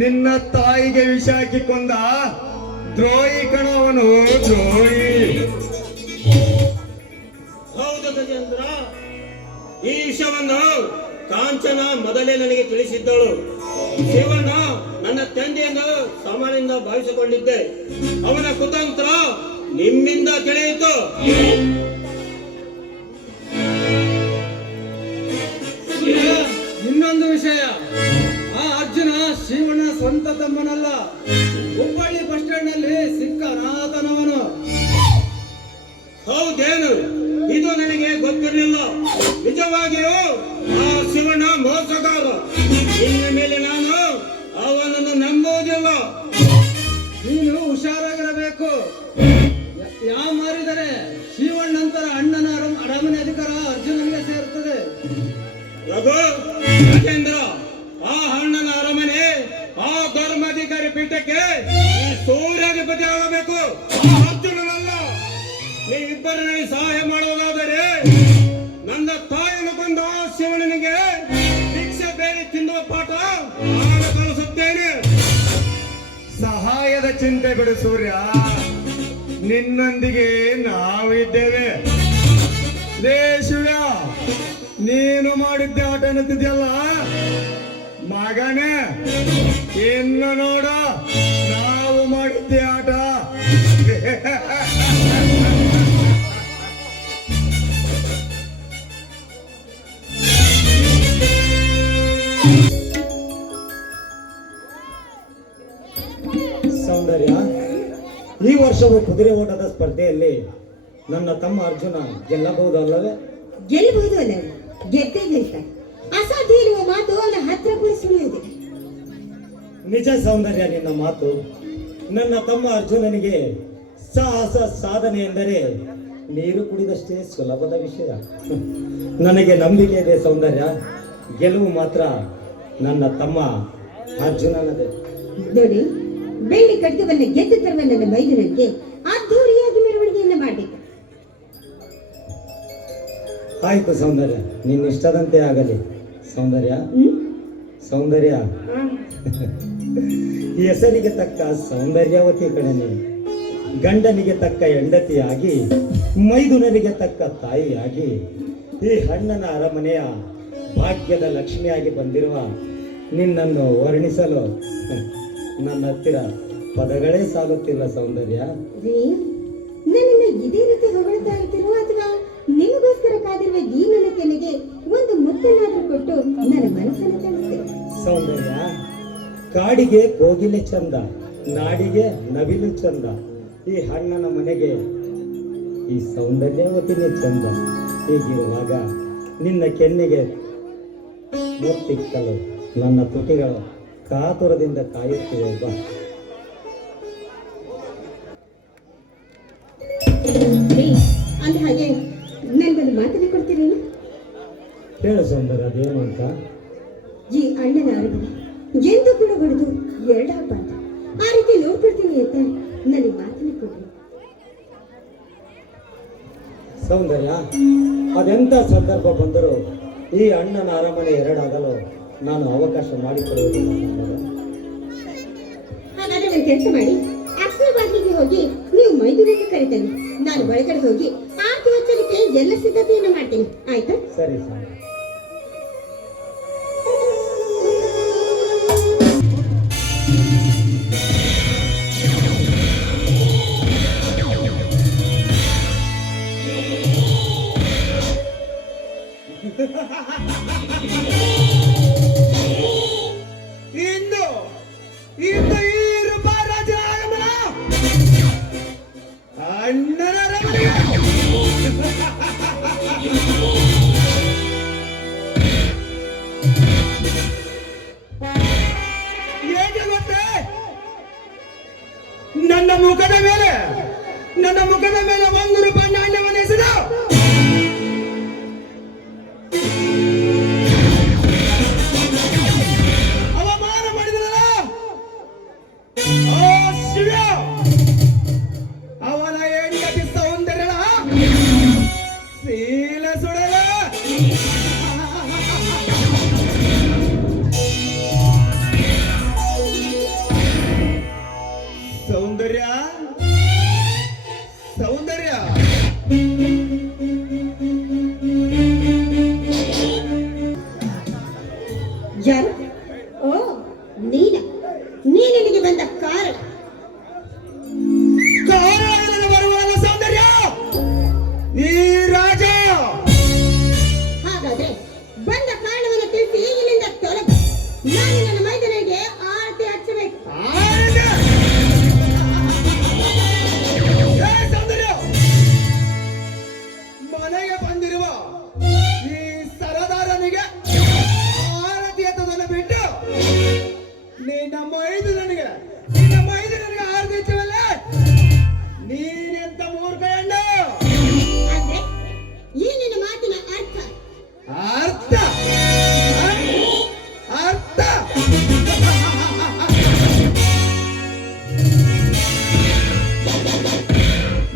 ನಿನ್ನ ತಾಯಿಗೆ ವಿಷ ಹಾಕಿ ಕೊಂದ ದ್ರೋಹಿ ಕಣವನು, ದ್ರೋಹಿ. ಹೌದು ಗಜೇಂದ್ರ, ಈ ವಿಷಯವನ್ನು ಕಾಂಚನ ಮೊದಲೇ ನನಗೆ ತಿಳಿಸಿದ್ದಳು. ಶಿವಣ್ಣ ನನ್ನ ತಂದೆಯನ್ನು ಸಮಾನಿಂದ ಭಾವಿಸಿಕೊಂಡಿದ್ದೆ. ಅವನ ಕುತಂತ್ರ ನಿಮ್ಮಿಂದ ತಿಳಿಯಿತು. ಇನ್ನೊಂದು ವಿಷಯ, ಆ ಅರ್ಜುನ ಶಿವಣ್ಣನ ಸ್ವಂತ ತಮ್ಮನಲ್ಲ. ಹುಬ್ಬಳ್ಳಿ ಬಸ್ ಸ್ಟ್ಯಾಂಡ್ ನಲ್ಲಿ ಸಿಕ್ಕ ಅನಾಥನವನು. ಹೌದೇನು? ಇದು ನನಗೆ ಗೊತ್ತಿರಲಿಲ್ಲ. ನಿಜವಾಗಿಯೂ ಆ ಶಿವಣ್ಣ ಮೋಸಗಾರ. ಇನ್ನು ಮೇಲೆ ನಾನು ಅವನನ್ನು ನಂಬುವುದಿಲ್ಲ. ನೀನು ಹುಷಾರಾಗಿರಬೇಕು. ಯಾವ ಮಾರಿದರೆ ಶಿವಣ್ಣಂತರ ಅಣ್ಣನ ಅರಮನೆ ಅಧಿಕಾರ ಅರ್ಜುನನಿಗೆ ಸೇರುತ್ತದೆ. ರಘು, ಗಜೇಂದ್ರ, ಆ ಅಣ್ಣನ ಅರಮನೆ, ಆ ಧರ್ಮಾಧಿಕಾರಿ ಪೀಠಕ್ಕೆ ಈ ಸೂರ್ಯಾಧಿಪತಿ ಆಗಬೇಕು, ಆ ಅರ್ಜುನನಲ್ಲ. ನೀವಿಬ್ಬರು ನನಗೆ ಸಹಾಯ ಮಾಡುವುದಾದರೆ ನನ್ನ ತಾಯಿಯನ್ನು ಕೊಂದ ಶಿವಣ್ಣನಿಗೆ ಭಿಕ್ಷೆ ಬೇರೆ ತಿನ್ನುವ ಪಾಠ ನಾನು ಕಲಿಸುತ್ತೇನೆ. ಸಹಾಯದ ಚಿಂತೆ ಬಿಡು ಸೂರ್ಯ, ನಿನ್ನೊಂದಿಗೆ ನಾವಿದ್ದೇವೆ. ಲೇ ಶಿವ್ಯ, ನೀನು ಮಾಡಿದ್ದೆ ಆಟ ಅನ್ನುತ್ತಿದೆಯಲ್ಲ ಮಗನೇ, ಇನ್ನು ನೋಡು ನಾವು ಮಾಡಿದ್ದೆ ಆಟ. ಸೌಂದರ್ಯ, ಈ ವರ್ಷವೂ ಕುದುರೆ ಓಟದ ಸ್ಪರ್ಧೆಯಲ್ಲಿ ನನ್ನ ತಮ್ಮ ಅರ್ಜುನ ಗೆಲ್ಲಬಹುದು ಅಲ್ಲವೇ? ಗೆಲ್ಲಬಹುದು ಅಲ್ಲ, ಗೆದ್ದೇ ಗೆಲ್ತಾರೆ. ಅಸಾಧ್ಯ ಇರುವ ಮಾತು ಅವನ ಹತ್ರ ಕೂಡ ಸುಳ್ಳಿದೆ. ನಿಜ ಸೌಂದರ್ಯ ನಿನ್ನ ಮಾತು. ನನ್ನ ತಮ್ಮ ಅರ್ಜುನನಿಗೆ ಸಾಹಸ ಸಾಧನೆ ಎಂದರೆ ನೀರು ಕುಡಿದಷ್ಟೇ ಸುಲಭದ ವಿಷಯ. ನನಗೆ ನಂಬಿಕೆ ಇದೆ ಸೌಂದರ್ಯ, ಗೆಲುವು ಮಾತ್ರ ನನ್ನ ತಮ್ಮ ಅರ್ಜುನನದೇ. ನೋಡಿ, ಬೆಳ್ಳಿ ಖಡ್ಗವನ್ನು ಗೆದ್ದು ತರುವ ನನ್ನ ಮೈದುನರಿಗೆ ಅದ್ದೂರಿಯಾಗಿ ಮೆರವಣಿಗೆಯನ್ನು ಮಾಡಬೇಕು. ಆಯ್ತು ಸೌಂದರ್ಯ, ನಿನ್ನ ಇಷ್ಟದಂತೆ ಆಗಲಿ. ಸೌಂದರ್ಯ, ಸೌಂದರ್ಯ, ಹೆಸರಿಗೆ ತಕ್ಕ ಸೌಂದರ್ಯವತಿ ಕಣನೆ, ಗಂಡನಿಗೆ ತಕ್ಕ ಹೆಂಡತಿಯಾಗಿ, ಮೈದುನರಿಗೆ ತಕ್ಕ ತಾಯಿಯಾಗಿ, ಈ ಅಣ್ಣನ ಅರಮನೆಯ ಭಾಗ್ಯದ ಲಕ್ಷ್ಮಿಯಾಗಿ ಬಂದಿರುವ ನಿನ್ನನ್ನು ವರ್ಣಿಸಲು ನನ್ನ ಹತ್ತಿರ ಪದಗಳೇ ಸಾಗುತ್ತಿಲ್ಲ ಸೌಂದರ್ಯ. ರೀ, ನನ್ನನ್ನು ಇದೇ ರೀತಿ ಹೊಗಳ್ತಾ ಇರ್ತೀರೋ ಅಥವಾ ನಿಮಗೋಸ್ಕರ ಕಾದಿರುವ ಈ ನನ್ನ ಕೆನೆಗೆ ಒಂದು ಮುತ್ತನ್ನಾದ್ರೂ ಕೊಟ್ಟು ನನ್ನ ಮನಸ್ಸನ್ನು ತಣಿಸ್ತೀರ? ಸೌಂದರ್ಯ, ಕಾಡಿಗೆ ಕೋಗಿಲೆ ಚಂದ, ನಾಡಿಗೆ ನವಿಲು ಚಂದ, ಈ ಹಣ್ಣನ ಮನೆಗೆ ಈ ಸೌಂದರ್ಯವತಿನೇ ಚಂದ. ಹೀಗಿರುವಾಗ ನಿನ್ನ ಕೆನ್ನೆಗೆ ಮುತ್ತಿಕ್ಕಲು ನನ್ನ ತುಟಿಗಳು ಕಾತುರದಿಂದ ಕಾಯುತ್ತಿವೆ. ಬಾ. ರೀ, ಅಂದ ಹಾಗೆ ನನ್ಗೊಂದು ಮಾತನ್ನು ಕೊಡ್ತೀರಿ? ಹೇಳು ಸೌಂದರ್ಯ, ಅದೇನು ಅಂತ. ಈ ಅಣ್ಣನ ಅರಗಿನ ಎಂದು ಕೂಡ ಹೊಡೆದು ಎರಡಾಗಬಾರ್ದು, ಆ ರೀತಿ ನೋಡ್ಕೊಡ್ತೀನಿ ಅಂತ ನನಗೆ ಮಾತನ್ನು ಕೊಡ್ರಿ. ಸೌಂದರ್ಯ, ಅದೆಂಥ ಸಂದರ್ಭ ಬಂದರೂ ಈ ಅಣ್ಣನ ಅರಮನೆ ಎರಡಾಗಲು ನಾನು ಅವಕಾಶ ಮಾಡಿಕೊಡುವುದಿಲ್ಲ ಸೌಂದರ್ಯ. ಹಾಗಾದ್ರೆ ಒಂದು ಕೆಲಸ ಮಾಡಿ, ಅಕ್ಷರ ಬಾಗಿಲಿಗೆ ಹೋಗಿ ನೀವು ಮೈದುನನ್ನು ಕರಿತೇನೆ, ನಾನು ಒಳಗಡೆ ಹೋಗಿ ಆರತಿ ಹಚ್ಚಲಿಕ್ಕೆ ಎಲ್ಲ ಸಿದ್ಧತೆಯನ್ನು ಮಾಡ್ತೀನಿ. ಆಯ್ತಾ? ಸರಿ ಸರಿ. ಇಂದು ಇಂದು ಈ ಮಹಾರಾಜರ ಆಗಮನ ಅಣ್ಣನ ಅರಮನೆಗೆ. ಹೇಗೆ ಗೊತ್ತೇ? ನನ್ನ ಮುಖದ ಮೇಲೆ ₹100 ನಾಣ್ಯವನ್ನು ಎಸೆದು ಅವಮಾನ ಮಾಡಿದನಲ್ಲ ಆ ಶಿವ, ಅವನ ಹೆಂಡತಿ ಸೌಂದರ್ಯಳ ಶೀಲ ಸುಡಲ. ಸೌಂದರ್ಯ ಸೌಂದರ್ಯ ಯಾರು? ಓ, ನೀನಿಲ್ಲಿಗೆ ಬಂದ ಕಾರಣ? ಕಾರಣಗಳನ್ನು ಬರುವಲ್ಲ ಸೌಂದರ್ಯ, ಈ ರಾಜ. ಹಾಗಾದ್ರೆ ಬಂದ ಕಾರಣವನ್ನು ತಿಳಿಸಿ ಇಲ್ಲಿಂದ ತೊಲಗು. ನಾನು ನನ್ನ ಮೈದನಿಗೆ ಆರತಿ ಹಚ್ಚಬೇಕು. ಆರತಿ? ಏ ಸೌಂದರ್ಯ, ಮನೆಗೆ ಬಂದಿರುವ ಈ ಸರದಾರನಿಗೆ ಆರತಿ ಎತ್ತದನ್ನು ಬಿಟ್ಟು ನಿನ್ನ ಮೈದುನನಿಗೆ ಆರತಿ ಹಚ್ಚವಲ್ಲ? ನೀನೆಂತ ಮೂರ್ಖ ಹೆಣ್ಣು. ಅಂದ್ರೆ ಈ ನಿನ್ನ ಮಾತಿನ ಅರ್ಥ? ಅರ್ಥ ಅರ್ಥ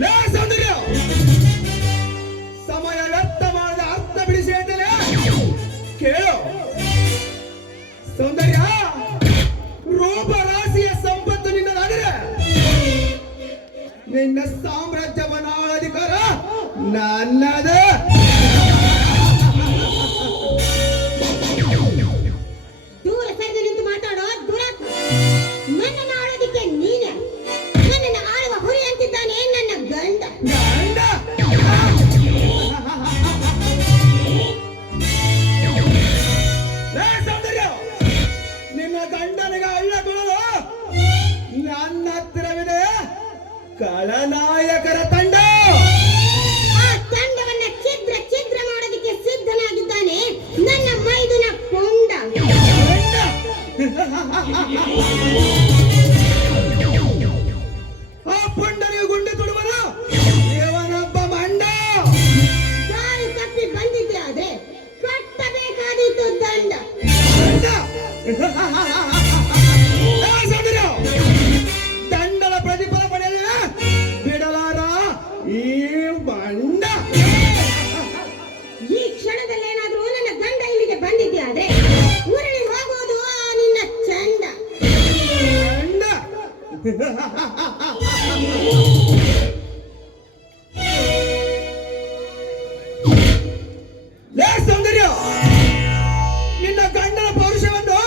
ಲೇ ಸೌಂದರ್ಯ, ಸಮಯ ವ್ಯರ್ಥ ಮಾಡದ ಅರ್ಥ ಬಿಡಿಸಿ ಹೇಳ್ತೇನೆ, ಕೇಳು. ಸೌಂದರ್ಯ, ರೂಪ ರಾಶಿಯ ಸಂಪತ್ತು ನಿನ್ನದಾದರೆ ನಿನ್ನ ಸಾಮ್ರಾಜ್ಯವನ್ನ ಅಧಿಕಾರ ನನ್ನದು. ದೂರ ಸರಿದು ನಿಂತು ಮಾತಾಡೋ ದುರಾತ್ಮ. ನನ್ನನ್ನು ಆಳೋದಿಕ್ಕೆ ನೀನೆ, ನನ್ನನ್ನು ಆಳುವ ಹುರಿ ಅಂತಿದ್ದಾನೆ ನನ್ನ ಗಂಡ. ಗಂಡ? ಲೇ ಸೌಂದರ್ಯ, ನಿನ್ನ ಗಂಡನಿಗೆ ಅಳ್ಳಕೊಳ್ಳಲು ನನ್ನ ಹತ್ತಿರವಿದೆ ಖಳನಾಯಕರ ತಂಡ. ಆ ತಂಡವನ್ನ ಛಿದ್ರ ಛಿದ್ರ ಮಾಡೋದಕ್ಕೆ ಸಿದ್ಧನಾಗಿದ್ದಾನೆ ನನ್ನ ಮೈದುನ ಕೊಂಡ. ಆ ಪುಂಡನಿಗೆ ಗುಂಡು ತುಡುವನು ಇವನೊಬ್ಬ ಮಂಡ. ದಾರಿ ತಪ್ಪಿ ಬಂದಿದ್ದೆ ಆದ್ರೆ ಕಟ್ಟಬೇಕಾದೀತು ದಂಡ. ಮಂಡ? ಏ ಸೌಂದರ್ಯ, ದಂಡದ ಪ್ರತಿಫಲ ಪಡೆಯಲಿಲ್ಲ ಬಿಡಲಾರ ಈ ಮಂಡ. ಈ ಕ್ಷಣದಲ್ಲೇನಾದ್ರೂ ನನ್ನ ಗಂಡ ಇಲ್ಲಿಗೆ ಬಂದಿದ್ದೆ ಆದ್ರೆ ಉರುಳಿ ಹೋಗುವುದು ಆ ನಿನ್ನ ಚಂಡ. ಮಂಡ? ಲೇ ಸೌಂದರ್ಯ, ನಿನ್ನ ಗಂಡನ ಪೌರುಷವನ್ನು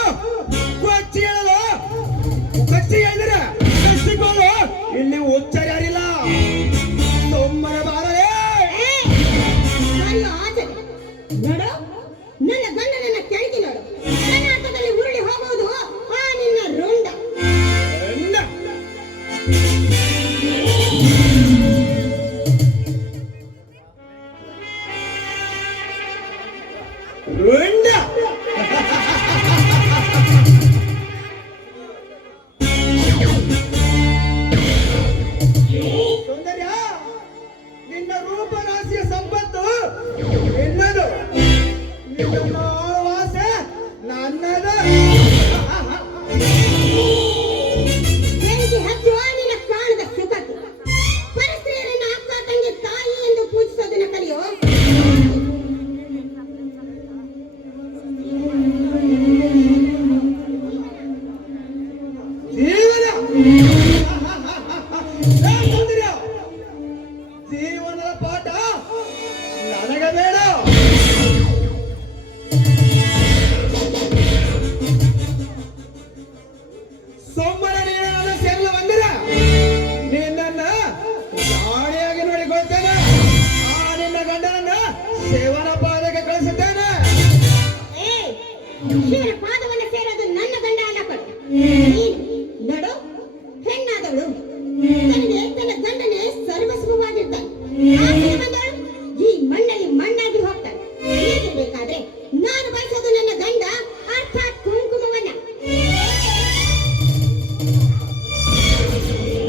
ವಾಸ ನನ್ನದ ಬೆಂಕಿ ಹಚ್ಚುವ ನಿನ್ನ ಕಾಣದ ಸುಖಕ್ಕೆ ಪರಸ್ತ್ರೀಯರನ್ನ ಅಕ್ಕ ತಂಗಿ ತಾಯಿ ಎಂದು ಪೂಜಿಸೋದನ್ನ ಕಲಿಯೋ. ಜೀವನ ಸೌಂದರ್ಯ ಜೀವನದ ಪಾಠ ನನಗೆ ಬೇಡ. ಸೋಮವಾರ ನೀನು ನನ್ನ ಸೇರಲು ಬಂದಿರ ನಿನ್ನನ್ನ ನಾಳೆಯಾಗಿ ನೋಡಿಕೊಳ್ತೇನೆ. ಆ ನಿನ್ನ ಗಂಡನನ್ನ ಸೇವನ ಪಾದಕ್ಕೆ ಕಳಿಸುತ್ತೇನೆ. ಏ ಶಿವನ ಪಾದವನ್ನ ಸೇರೋದು ನನ್ನ ಗಂಡ ಅಲ್ಲ ಕೊಡು. ನೀನು ನಡು ಹೆಣ್ಣಾದವಳು ತನಗೆ ತನ್ನ ಗಂಡನೇ ಸರ್ವಸ್ವವಾಗಿರ್ತಾನೆ. ಆಸೆ ಬಂದವಳು ಈ ಮಣ್ಣಲ್ಲಿ ಮಣ್ಣಾಗಿ ಹೋಗ್ತಾಳೆ. ಹೀಗಿರ್ಬೇಕಾದ್ರೆ ನಾನು ಬಯಸೋದು ನನ್ನ ಗಂಡ ಅರ್ಥಾತ್ ಕುಂಕುಮವನ್ನ.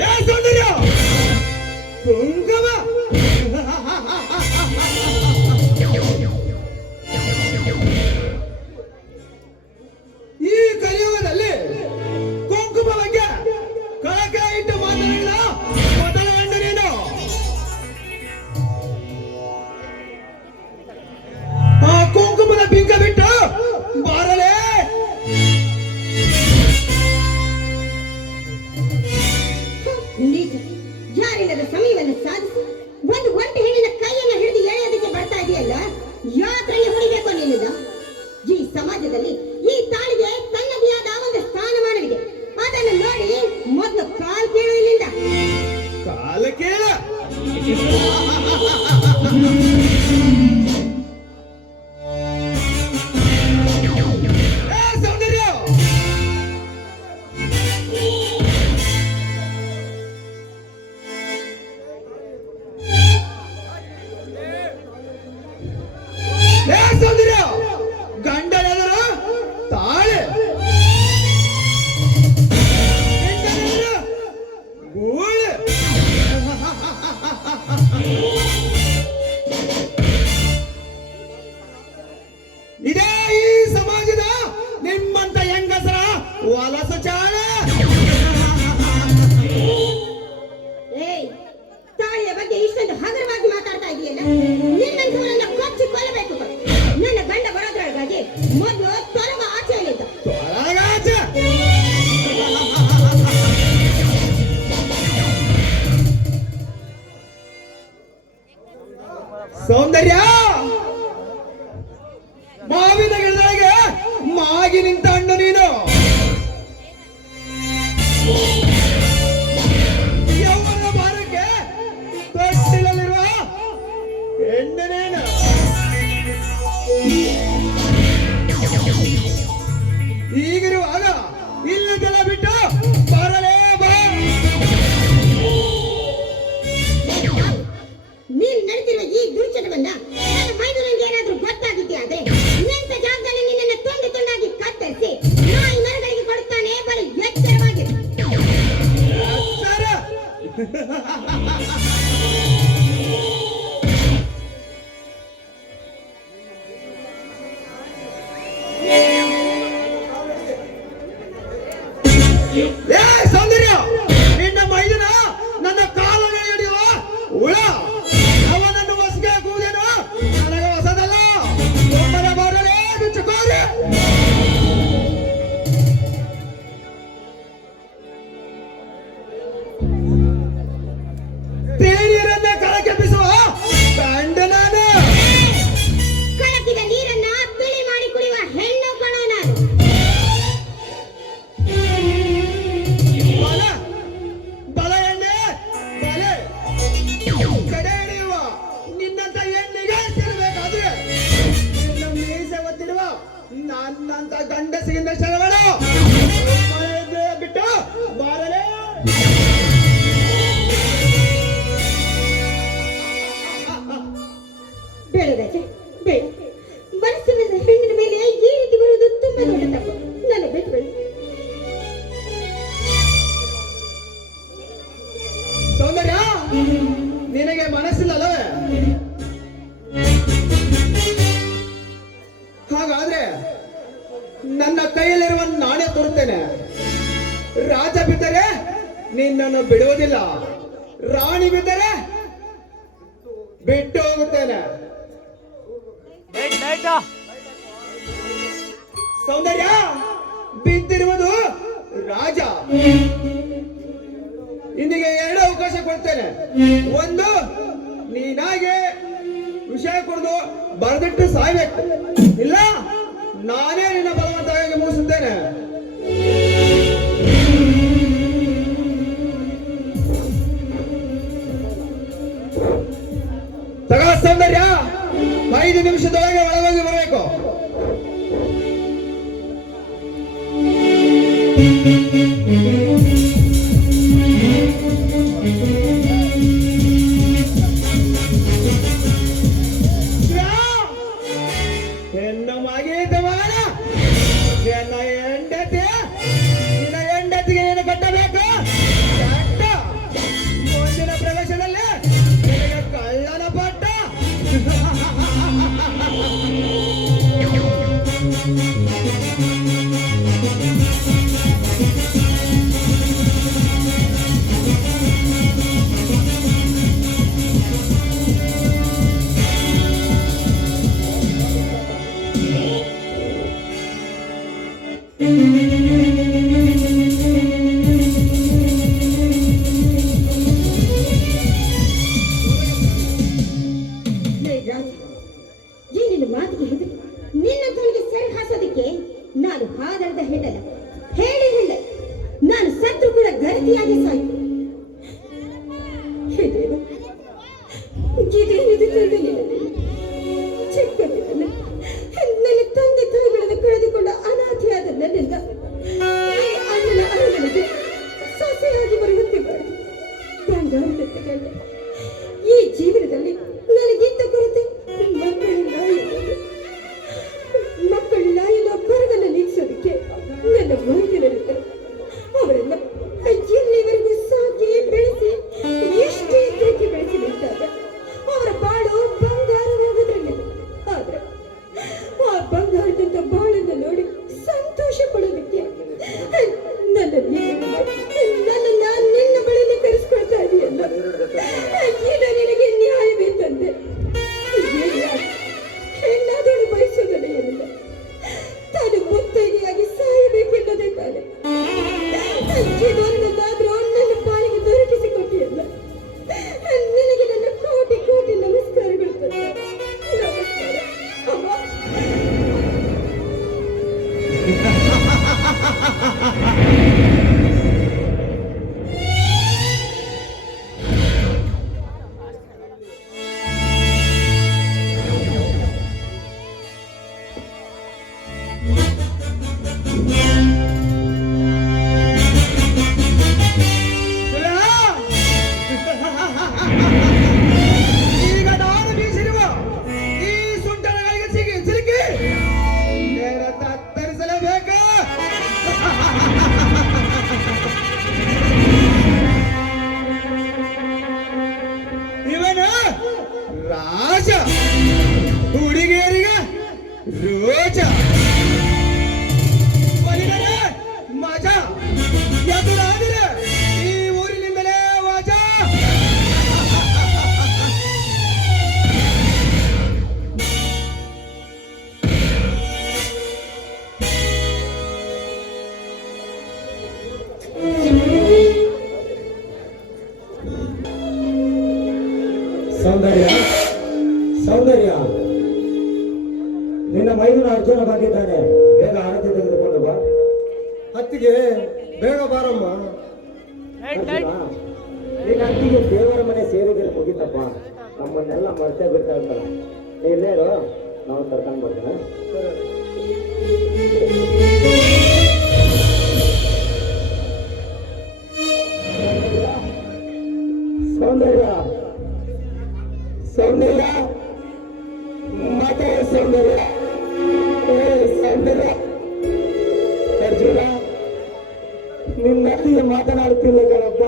ಏ ಸೌಂದರ್ಯ ಕುಂಕುಮ ಈ ಕಲಿಯುಗದಲ್ಲಿ ಕುಂಕುಮ ಬಗ್ಗೆ ಕಳಕ ಇಟ್ಟು ಮಾತನಾಡಿದ ಮೊದಲ ಗಂಡ ನೀನು. ಆ ಕುಂಕುಮದ ಬಿಂಕ ಬಿಟ್ಟು ಬಾರಲೇ. ನಿಜ ಯಾರಿಲ್ಲದ ಸಮಯವನ್ನು ಸಾಧಿಸಿ ಒಂದು ಒಂಟಿ ಹೆಣ್ಣಿನ ಕೈಯನ್ನು ಹಿಡಿದು ಎಳೆಯೋದಕ್ಕೆ ಬರ್ತಾ ಇದೆಯಲ್ಲ, ಯಾತ್ರೆಗೆ ಹೊಡಿಬೇಕು ನಿನ್ನಿಂದ. ಈ ಸಮಾಜದಲ್ಲಿ ಈ ತಾಳಿಗೆ ತನ್ನದೇ ಆದ ಒಂದು ಸ್ಥಾನಮಾನವಿದೆ. ಅದನ್ನು ನೋಡಿ ಮೊದಲು ಕಾಲ್ ಕೀಳು ಇಲ್ಲಿಂದ. ಕಾಲ ಕೇಳ ಸೌಂದರ್ಯ ಸೌಂದರ್ಯ ಗಂಡನೆದರು ತಾಳೆ ಹೆಂಡನೆದರು ಗೂಳೆ. ಇದೇ ಈ ಸಮಾಜದ ನಿಮ್ಮಂತ ಹೆಂಗಸರ ವಲಸು ಚಾಳ. ಏಯ್ ತಾಳಿಯ ಬಗ್ಗೆ ಇಷ್ಟೊಂದು ಹಗರವಾಗಿ ಮಾತಾಡ್ತಾ ಇದೆಯಲ್ಲ, ನಿನ್ನಂಥವರನ್ನ ಕೊಚ್ಚಿ ಕೊಲ್ಲಬೇಕು. ನನ್ನ ಗಂಡ ಬರೋದ್ರೊಳಗಾಗಿ ಮೊದಲು ತೊಲಗ ಆಚೆಯಲ್ಲಿದ್ದ. ತೊಳಗಾಚ ಸೌಂದರ್ಯ ಮಾವಿನ ಗಿಡದೊಳಗೆ ಮಾಗಿ ನಿಂತ ಹಣ್ಣು ನೀನು. ಯೌವನ ಭಾರಕ್ಕೆ ತೊಟ್ಟಿಲಲ್ಲಿರುವ ಹೆಣ್ಣು ನೀನು. ಈಗಿರುವಾಗ ಇಲ್ಲದೆಲ್ಲ ಬಿಟ್ಟು ಬರಲೇ ಬಾ. ನೀನ್ ನಡೆದಿರುವ ಈ ದುರ್ಚಟವನ್ನ ನನ್ನ ಮೈದುನಂಗೆ ಏನಾದ್ರೂ ಗೊತ್ತಾಗಿದ್ದೆ ಆದ್ರೆ ನಿಂತ ಜಾಗದಲ್ಲಿ ನಿನ್ನನ್ನು ತುಂಡು ತುಂಡಾಗಿ ಕತ್ತರಿಸಿ ನಾಯಿ ಮರಗಳಿಗೆ ಕೊಡುತ್ತಾನೆ. ಬರೀ ಎಚ್ಚರವಾಗಿ. ಸರ ಏ ಸೌಂದರ್ಯ ನಿನ್ನ ಮೈದುನ ನನ್ನ ಕಾಲನ್ನು ಹಿಡಿಯುವ ಹುಳ. ಅವನನ್ನು ಹೊಸಗೆ ಕೂದೇನು ನನಗೆ ಹೊಸದಲ್ಲ. ಒಮ್ಮರ ಬರಲೇ ಬಿಚ್ಚುಕೋರಿ. ತೇರಿಯರನ್ನ ಕಳಕೆಬ್ಬಿಸುವ ಗಂಡ ನಾನು. ಕಳಕಿದ ನೀರನ್ನ ತಿಳಿ ಮಾಡಿ ಕುಡಿಯುವ ಹೆಣ್ಣು ಕಣ ನಾನು. ಬಲ ಬಲ ಎಣ್ಣೆ ಬಲೆ ಕಡೆ ಹಿಡಿಯುವ ನಿನ್ನಂತ ಎಣ್ಣೆಗೆ ಸೇರಬೇಕಾದ್ರೆ ನಿನ್ನ ಮೀಸೆ ಒತ್ತಿಡುವ ನನ್ನಂತ ಗಂಡಸಿಯಿಂದ ಶರವಳು ಬಿಟ್ಟು ಬಾರಲೇ. ಬೇಡ ರಾಜ, ಬೇಡ. ಮನಸ್ಸಿನ ಹೆಣ್ಣಿನ ಮೇಲೆ ಈ ರೀತಿ ಬರುವುದು ತುಂಬಾ ದೊಡ್ಡ ತಪ್ಪು. ನನ್ನ ಬಿಟ್ಟುಬಿಡಿ. ಸೌಂದರ್ಯ ನಿನಗೆ ಮನಸ್ಸಿಲ್ಲವೇ? ಹಾಗ ಹಾಗಾದ್ರೆ ನನ್ನ ಕೈಯಲ್ಲಿರುವ ನಾಣ್ಯ ತೋರುತ್ತೇನೆ. ರಾಜ ಬಿದ್ದರೆ ನಿನ್ನನ್ನು ಬಿಡುವುದಿಲ್ಲ, ರಾಣಿ ಬಿದ್ದರೆ ಬಿಟ್ಟು ಹೋಗುತ್ತೇನೆ. ಸೌಂದರ್ಯ, ಬಿದ್ದಿರುವುದು ರಾಜ. ನಿನಗೆ 2 ಅವಕಾಶ ಕೊಡ್ತೇನೆ. ಒಂದು, ನೀನಾಗೆ ವಿಷಯ ಕೊಡದು ಬರೆದಿಟ್ಟು ಸಾಯ್ಬೇಕು, ಇಲ್ಲ ನಾನೇ ನಿನ್ನ ಬಲವಂತವಾಗಿ ಮುಗಿಸುತ್ತೇನೆ. ತಗ ಸೌಂದರ್ಯ, 5 ನಿಮಿಷದೊಳಗೆ ಒಳಗೋಗಿ ಬರಬೇಕು. ಹೆಣ್ಣು ಮಾಗೀತ ಮಗನ, ನಿನ್ನ ಹೆಂಡತಿಗೆ ನೀನು ಕಟ್ಟಬೇಕು. ಕಟ್ಟ. ಮುಂದಿನ ಪ್ರವೇಶದಲ್ಲಿ ನಿನಗೆ ಕಳ್ಳನ ಪಟ್ಟ. ಏನಿಲ್ಲ ಮಾತಿಗೆ ಹೆದರಿ ನಿನ್ನ ತೋಳಿಗೆ ಸೆರೆ ಹಾಸೋದಕ್ಕೆ ನಾನು ಹಾದರದ ಹೆಣ್ಣಲ್ಲ, ಹೇಳಿ ಹೇಳ ನಾನು ಸತ್ರು ಕೂಡ ಗರತಿಯಾಗಿ ಸಾಯ್ತು. ಚಿಕ್ಕಂದಿನ ನನ್ನ ತಂದೆ ತಾಯಿಗಳನ್ನು ಕಳೆದುಕೊಂಡ ಅನಾಥಿಯಾದ ನನ್ನಿಂದ ಈ ಅಣ್ಣನ ಅರಮನೆಗೆ ಸೊಸೆಯಾಗಿ ಬರುವಂತೆ ಮಾಡಿದೆ. ಬಂಗಾರದಂತೆ ಗಂಡ. ಈ ಜೀವನದಲ್ಲಿ ನನಗಿದ್ದ ಕೊರತೆ ಮಕ್ಕಳಿಲ್ಲ ಎನ್ನುವ ಕೊರಗನ್ನು ನೀಗಿಸೋದಕ್ಕೆ ನನ್ನ ವೈದ್ಯರಿದ್ದರು. ಅವರೆಲ್ಲ ಇಲ್ಲಿವರೆಗೂ ಸಾಕಿ ಬೆಳೆಸಿ ಎಷ್ಟೇ ಎತ್ತರಕ್ಕೆ ಬೆಳೆಸಿ ನಿಂತಾಗ ಅವರ ಬಾಳು ಬಂಗಾರವಾಗುವುದರಲ್ಲಿ. ಆದ್ರೆ ಆ ಬಂಗಾರದಂತ ಬಾಳನ್ನು ನೋಡಿ ಸಂತೋಷ ಪಡೋದಕ್ಕೆ ನನ್ನನ್ನ ನಿನ್ನ ಬಳಿಯಲ್ಲಿ ಕರೆಸ್ಕೊಳ್ತಾ ಇದೆಯಲ್ಲ, ಇದು ನಿನಗೆ ನ್ಯಾಯವೇ ತಂದೆ? ಹೆಣ್ಣಾದಳು ಬಯಸೋದಲ್ಲ ಏನಿಲ್ಲ, ತಾನು ಮುತ್ತೈದೆಯಾಗಿ ಸಾಯಬೇಕೆನ್ನೋದೇ ತಾನೆ. ಇದೊಂದಾದ್ರೂ ನನ್ನ ಪಾಲಿಗೆ ದೊರಕಿಸಿಕೊಟ್ಟಿಯಲ್ಲ, ನಿನಗೆ ನನ್ನ ಕೋಟಿ ಕೋಟಿ ನಮಸ್ಕಾರಗಳು ತಂದೆ. ನಮಸ್ಕಾರ ಅಮ್ಮ. ಈಗ ನಾನು ಬೀಸಿರುವ ಈ ಸುಂಟರಗಳಿಗೆ ಸಿಲುಕಿ ತತ್ತರಿಸಲೇಬೇಕು. ಇವನು ರಾಜ, ಹುಡುಗಿಯರಿಗೆ ರೋಚ, ಬಲಿದರೆ ಮಜಾ, ಎದುರಾದರೆ ಈ ಊರಿನಿಂದಲೇ ವಾಜಾ. ಸೌಂದರ್ಯ, ಸೌಂದರ್ಯ, ನಿನ್ನ ಮೈದುನ ಅರ್ಜುನ ಬಂದಿದ್ದಾನೆ, ಬೇಗ ಆರತಿ ತೆಗೆದುಕೊಂಡು ಬಾ. ಅತ್ತಿಗೆ ಬೇಗ ಬಾರಮ್ಮ. ಅರ್ಜುನ, ನಿನ್ನ ಅತ್ತಿಗೆ ದೇವರ ಮನೆ ಸೇರಿದ್ರೆ ಮುಗಿತಪ್ಪ, ನಮ್ಮನ್ನೆಲ್ಲ ಮರ್ತೇ ಬಿಡ್ತಾ ಇರ್ತಾಳೆ. ನೀನೇರು ನಾವು ಕರ್ಕೊಂಡು ಬರ್ತೀನ. ಸೌಂದರ್ಯ, ಸೌಂದರ್ಯ, ಮಾತಾಡ ಸೌಂದರ್ಯ, ಸೌಂದರ್ಯ. ಅರ್ಜುನ, ನಿನ್ನ ಅತ್ತಿಗೆ ಮಾತನಾಡುತ್ತಿಲ್ಲ ಕಣಪ್ಪ.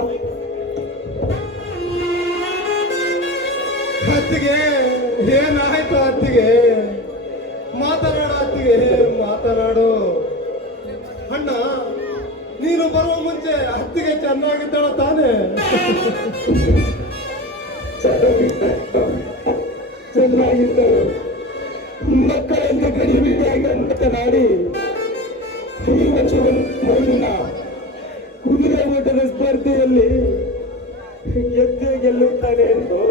ಅತ್ತಿಗೆ ಏನಾಯ್ತು? ಅತ್ತಿಗೆ ಮಾತನಾಡ ಅತ್ತಿಗೆ. ಮಾತನಾಡು. ಅಣ್ಣ, ನೀನು ಬರುವ ಮುಂಚೆ ಅತ್ತಿಗೆ ಚೆನ್ನಾಗಿದ್ದಾಳ ತಾನೆ? ಚೆನ್ನಾಗಿದ್ದರು. ಮಕ್ಕಳನ್ನು ಗಡಿಬಿಡಿಯಾಗಿ ಮಾತನಾಡಿ ಈ ವರ್ಷ ಮೈದುನ ಕುದುರೆ ಓಟದ ಸ್ಪರ್ಧೆಯಲ್ಲಿ ಗೆದ್ದೇ ಗೆಲ್ಲುತ್ತಾನೆ ಎಂದು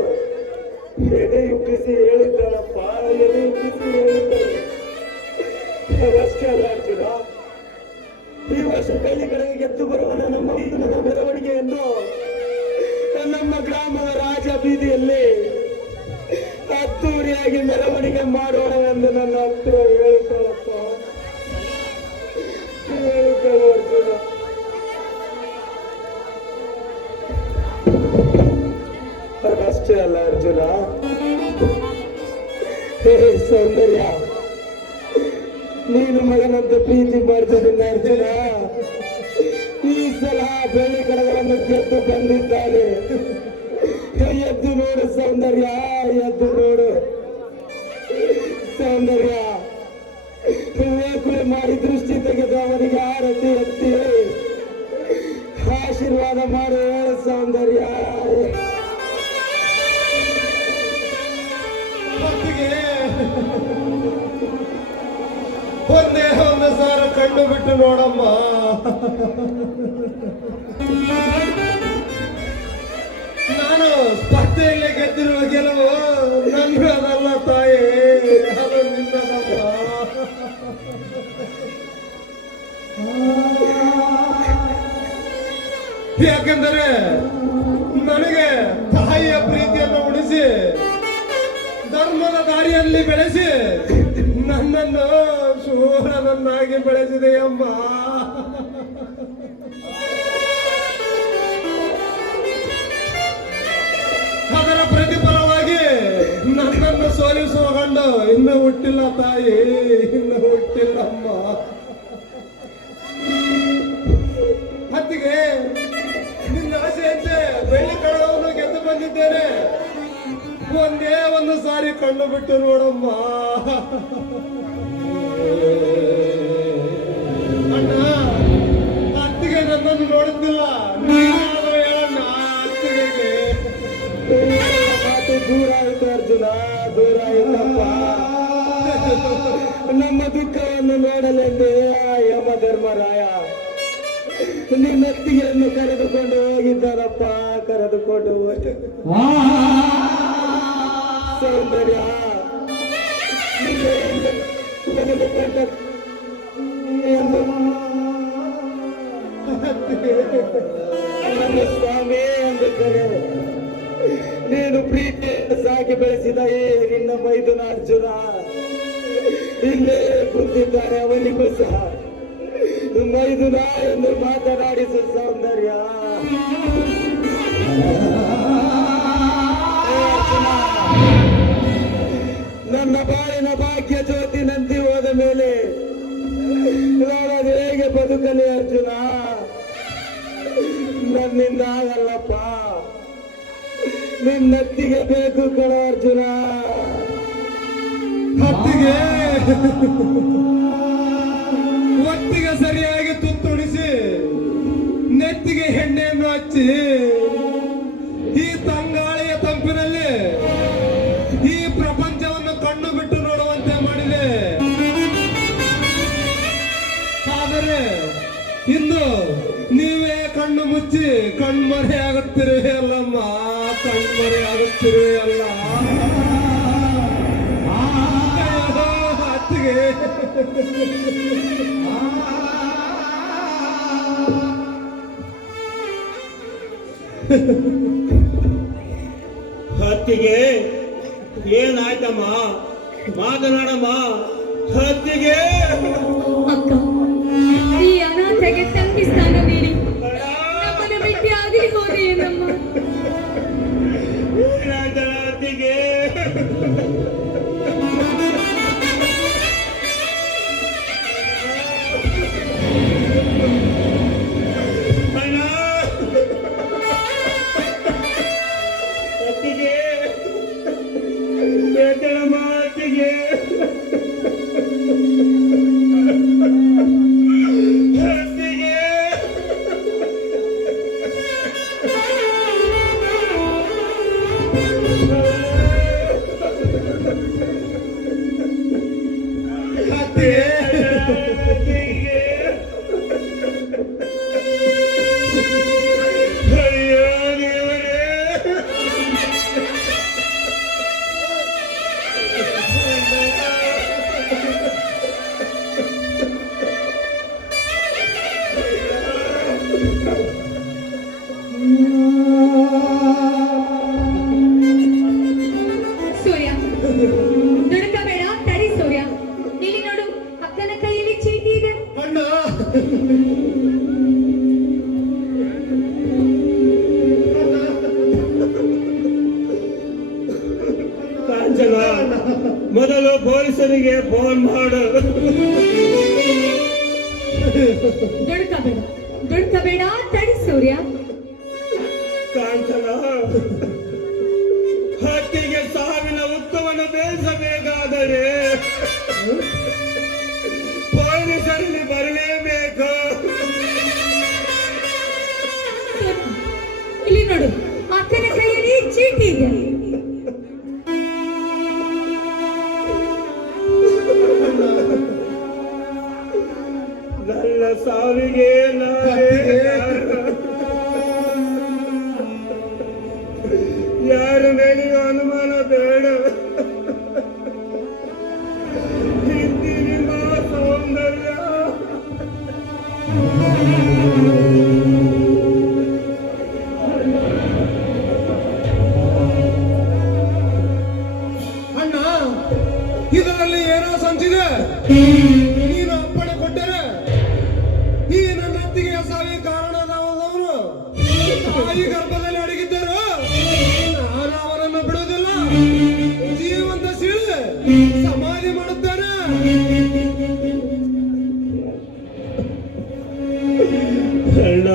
ಎದೆ ಉಬ್ಬಿಸಿ ಹೇಳಿದ್ದಾಳಪ್ಪ. ಎದೆ ಉಬ್ಬಿಸಿ ಹೇಳಿದ್ದಾಳೆ. ಅದಷ್ಟೇ ಅಲ್ಲ ಅರ್ಜುನ, ಈ ವರ್ಷ ಬೆಳ್ಳಿ ಕಡೆಗೆ ಗೆದ್ದು ಬರುವ ನಮ್ಮ ಮೈದುನದ ಮೆರವಣಿಗೆಯನ್ನು ನಮ್ಮ ಗ್ರಾಮದ ರಾಜ ಬೀದಿಯಲ್ಲಿ ಅದ್ದೂರಿಯಾಗಿ ಮೆರವಣಿಗೆ ಮಾಡೋಣ ಎಂದು ನನ್ನ ಹತ್ತಿರ ಹೇಳ್ತಾಳಪ್ಪ. ಹೇಳ್ತಾಳೆ ಅರ್ಜುನ. ಅದಷ್ಟೇ ಅಲ್ಲ ಅರ್ಜುನ, ಹೇ ಸೌಂದರ್ಯ, ನೀನು ಮಗನಂತ ಪ್ರೀತಿ ಮಾಡ್ತಿದ್ದೀನಿ ಅರ್ಜುನ. ಈ ಸಲ ಬೆಳ್ಳಿ ಕಡಗವನ್ನು ಗೆದ್ದು ಬಂದಿದ್ದಾನೆ. ಎದ್ದು ನೋಡು ಸೌಂದರ್ಯ, ಎದ್ದು ನೋಡು ಸೌಂದರ್ಯ. ವೇಕುಳೆ ಮಾಡಿ ದೃಷ್ಟಿ ತೆಗೆದು ಅವನಿಗೆ ಆರತಿ ಎತ್ತಿ ಆಶೀರ್ವಾದ ಮಾಡು ಸೌಂದರ್ಯ. ಅತ್ತಿಗೆ ಒಂದೇ ಒಂದು ಸಾರ ಕಣ್ಣು ಬಿಟ್ಟು ನೋಡಮ್ಮ. ನಾನು ಸ್ಪರ್ಧೆಯಲ್ಲಿ ಗೆದ್ದಿರುವ ಗೆಲುವು ನನ್ನದಲ್ಲ ತಾಯಿ, ಅದು ನಿನ್ನದಮ್ಮ. ಯಾಕೆಂದರೆ ನನಗೆ ತಾಯಿಯ ಪ್ರೀತಿಯನ್ನು ಉಳಿಸಿ ಧರ್ಮದ ದಾರಿಯಲ್ಲಿ ಬೆಳೆಸಿ ನನ್ನನ್ನು ಶೂರನನ್ನಾಗಿ ಬೆಳೆಸಿದೆಯಮ್ಮ. ಅದರ ಪ್ರತಿಫಲವಾಗಿ ನನ್ನನ್ನು ಸೋಲಿಸುವ ಗಂಡು ಇನ್ನು ಹುಟ್ಟಿಲ್ಲ ತಾಯಿ, ಇನ್ನು ಹುಟ್ಟಿಲ್ಲಮ್ಮ. ಅತ್ತಿಗೆ, ನಿನ್ನ ಆಸೆಯಂತೆ ಬೆಳ್ಳಿ ಕಡಗವನ್ನು ಗೆದ್ದು ಬಂದಿದ್ದೇನೆ. ಒಂದೇ ಒಂದು ಸಾರಿ ಕಣ್ಣು ಬಿಟ್ಟು ನೋಡಮ್ಮ. ಅಣ್ಣ, ಅತ್ತಿಗೆ ನನ್ನನ್ನು ನೋಡುತ್ತಿಲ್ಲ. ನೀನಾದರೂ ಹೇಳಣ್ಣ ಅತ್ತಿಗೆಗೆ. ಮಾತು ದೂರ ಆಯಿತು ಅರ್ಜುನ, ದೂರ ಆಯಿತಪ್ಪ. ನಮ್ಮ ದುಃಖವನ್ನು ನೋಡಲೆಂದೇ ಆ ಯಮಧರ್ಮರಾಯ ನಿನ್ನತ್ತಿಗೆಯನ್ನು ಕರೆದುಕೊಂಡು ಹೋಗಿದ್ದಾರಪ್ಪ, ಕರೆದುಕೊಂಡು ಹೋಗಿ. ಸೌಂದರ್ಯ, ನನ್ನ ಸ್ವಾಮಿ ಎಂದು ಕರೆ. ನೀನು ಪ್ರೀತಿಯನ್ನು ಸಾಕಿ ಬೆಳೆಸಿದ ಈ ನಿನ್ನ ಮೈದುನ ಅರ್ಜುನ ಇಲ್ಲೇ ಕುಂತಿದ್ದಾನೆ. ಅವನಿಗೂ ಸಹ ಮೈದುನ ಎಂದು ಮಾತನಾಡಿಸು ಸೌಂದರ್ಯ. ನನ್ನ ಬಾಳಿನ ಭಾಗ್ಯ ಜ್ಯೋತಿ ನಂದಿ ಹೋದ ಮೇಲೆ ನಾನು ಹೇಗೆ ಬದುಕಲಿ ಅರ್ಜುನ? ನನ್ನಿಂದ ಆಗಲ್ಲಪ್ಪ. ನಿನ್ನತ್ತಿಗೆ ಬೇಕು ಕಣ ಅರ್ಜುನ. ಅತ್ತಿಗೆ ಒತ್ತಿಗೆ ಸರಿಯಾಗಿ ತುತ್ತುಣಿಸಿ ನೆತ್ತಿಗೆ ಎಣ್ಣೆಯನ್ನು ಹಚ್ಚಿ ಈ ತಂಗಾಳಿಯ ತಂಪಿನಲ್ಲಿ ಈ ಪ್ರಪಂಚವನ್ನು ಕಣ್ಣು ಬಿಟ್ಟು ನೋಡುವಂತೆ ಮಾಡಿದೆ. ಆದರೆ ಇಂದು ನೀವೇ ಕಣ್ಣು ಮುಚ್ಚಿ ಕಣ್ಮರೆ ಆಗುತ್ತಿರುವೆ ಅಲ್ಲಮ್ಮ, ಕಣ್ಮರೆ ಆಗುತ್ತಿರುವೆ ಅಲ್ಲ. ಅತ್ತಿಗೆ ಹತ್ತಿಗೆ ಏನಾಯ್ತಮ್ಮ? ಮಾತನಾಡಮ್ಮ ಹತ್ತಿಗೆ. ಅಕ್ಕ, ಈ ಅನಾಥೆಗೆ ತಂಗಿ ಸ್ಥಾನ ನೀಡಿ ನಮ್ಮನ್ನು ಬಿಟ್ಟು ಆಗಲಿ ಹೋದೆ ಏನಮ್ಮ. ಏನಾಯ್ತಳ ಹತ್ತಿಗೆ? ಸೂರ್ಯ ದುಡುಕಬೇಡ, ತಡಿ ಸೂರ್ಯ. ಇಲ್ಲಿ ನೋಡು, ಅಕ್ಕನ ಕೈಯಲ್ಲಿ ಚೀಟಿ ಇದೆ. ಅಣ್ಣ ಕಾಂಚನ, ಮೊದಲು ಪೊಲೀಸರಿಗೆ ಫೋನ್ ಮಾಡು. ದುಡುಕಬೇಡ, ತಡಿ ಸೂರ್ಯ. ಕಾಂಚನ, ಹಕ್ಕಿಗೆ ಸಾವಿನ ಉತ್ತವನ್ನು ಬೇಯಿಸಬೇಕಾದರೆ ಪೊಲೀಸರಲ್ಲಿ ಬರಲೇಬೇಕು. ಇಲ್ಲಿ ನೋಡು, ಅಕ್ಕನ ಕೈಯಲ್ಲಿ ಚೀಟಿ ಇದೆ. ನನ್ನ ಸಾವಿಗೆ ಯಾರ ಮೇಲೆಯೂ ಅನುಮಾನ ಬೇಡ. ಹಿಂದಿ ನಿಮ್ಮ ಸೌಂದರ್ಯ ಅಣ್ಣ, ಇದರಲ್ಲಿ ಏನೋ ಸಂಚಿದೆ. ನೀನು ಅಪ್ಪಣೆ ಕೊಟ್ಟರೆ ಈ ನನ್ನ ಅತ್ತಿಗೆ ಸಾವಿಗೆ ಕಾರಣದವನು ತಾಯಿ ಗರ್ಭದಲ್ಲಿ ಅಡಗಿದ್ದರು. ನಾನು ಅವರನ್ನು ಬಿಡುವುದಿಲ್ಲ, ಜೀವಂತ ಸೀಳು ಸಮಾಧಿ ಮಾಡುತ್ತೇನೆ. ಅಣ್ಣ,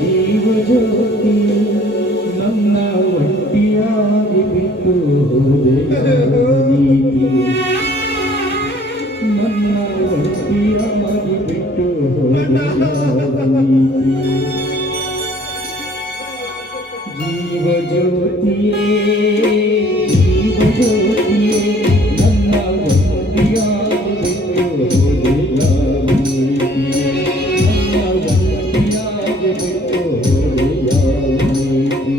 ಜೀವಜ್ಯೋತಿ ನನ್ನ ಒಟ್ಟಿಯಾಗಿ ಬಿಟ್ಟು ಹೋದೆ ನೀತಿ. ನನ್ನ ಒಟ್ಟಿಯಾಗಿ ಬಿಟ್ಟು ಹೋದೆ ನೀತಿ. ಜೀವಜ್ಯೋತಿಯೇ ಜೀವಜ್ಯೋತಿಯೇ ನನ್ನ ಒಟ್ಟಿಯಾಗಿ ಬಿಟ್ಟು ಹೋದೆ ನೀತಿ.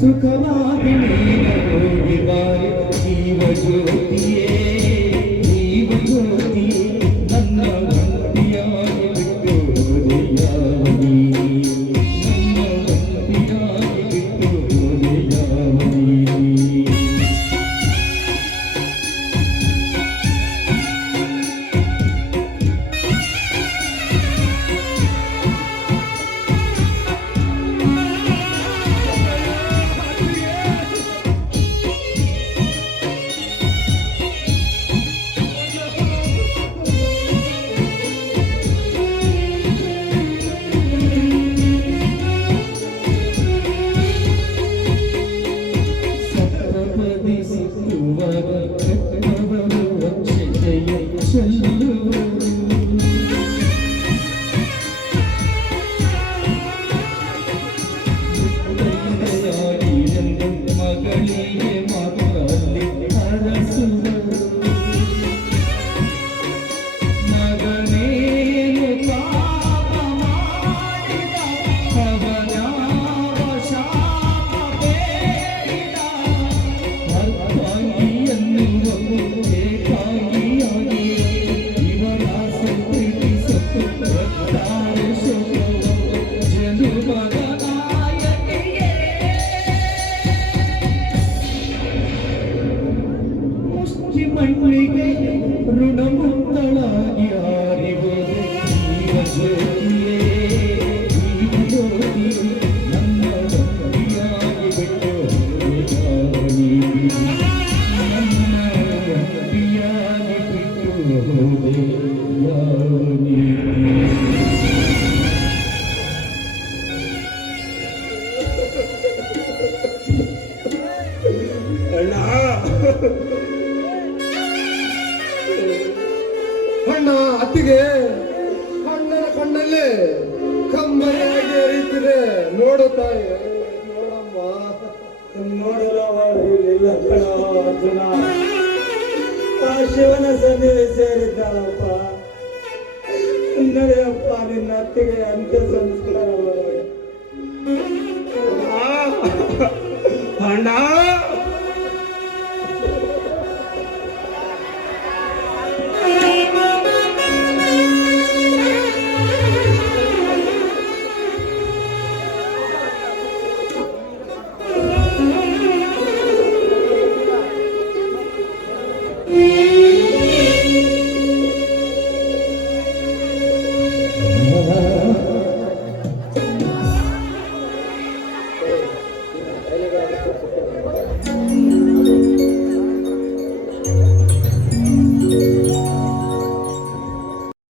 ಸುಖವಾಗಿ ನೀನು ಹೋಗಿ ಬಾರಿ ಜೀವಜ್ಯೋತಿಯೇ ಜೀವಜ್ಯೋತಿಯೇ ನನ್ನ ಭಕ್ತಿಯಾಗಿ ಬಿಟ್ಟು ಹೋದೆಯಾವನಿ ನನ್ನ ಭಕ್ತಿಯಾಗಿ ಬಿಟ್ಟು ಹೋದೆಯಾವನಿ ಅತ್ತಿಗೆ ಅಣ್ಣನ ಕಣ್ಣಲ್ಲಿ ಕಂಬನಿಯಾಗಿ ಹರಿಯುತ್ತಿದೆ. ನೋಡು ತಾಯಿ, ನೋಡಮ್ಮ. ನೋಡಲು ಇಲ್ಲ ಕಣೋ ಅರ್ಜುನ. ಆ ಶಿವನ ಸನ್ನಿಧಿ ಸೇರಿದ್ದಾಳಪ್ಪ. ನಡೆಯಪ್ಪ ನಿನ್ನ ಅತ್ತಿಗೆ ಅಂತ್ಯ ಸಂಸ್ಕಾರ ಮಾಡೋದು. ಅಣ್ಣ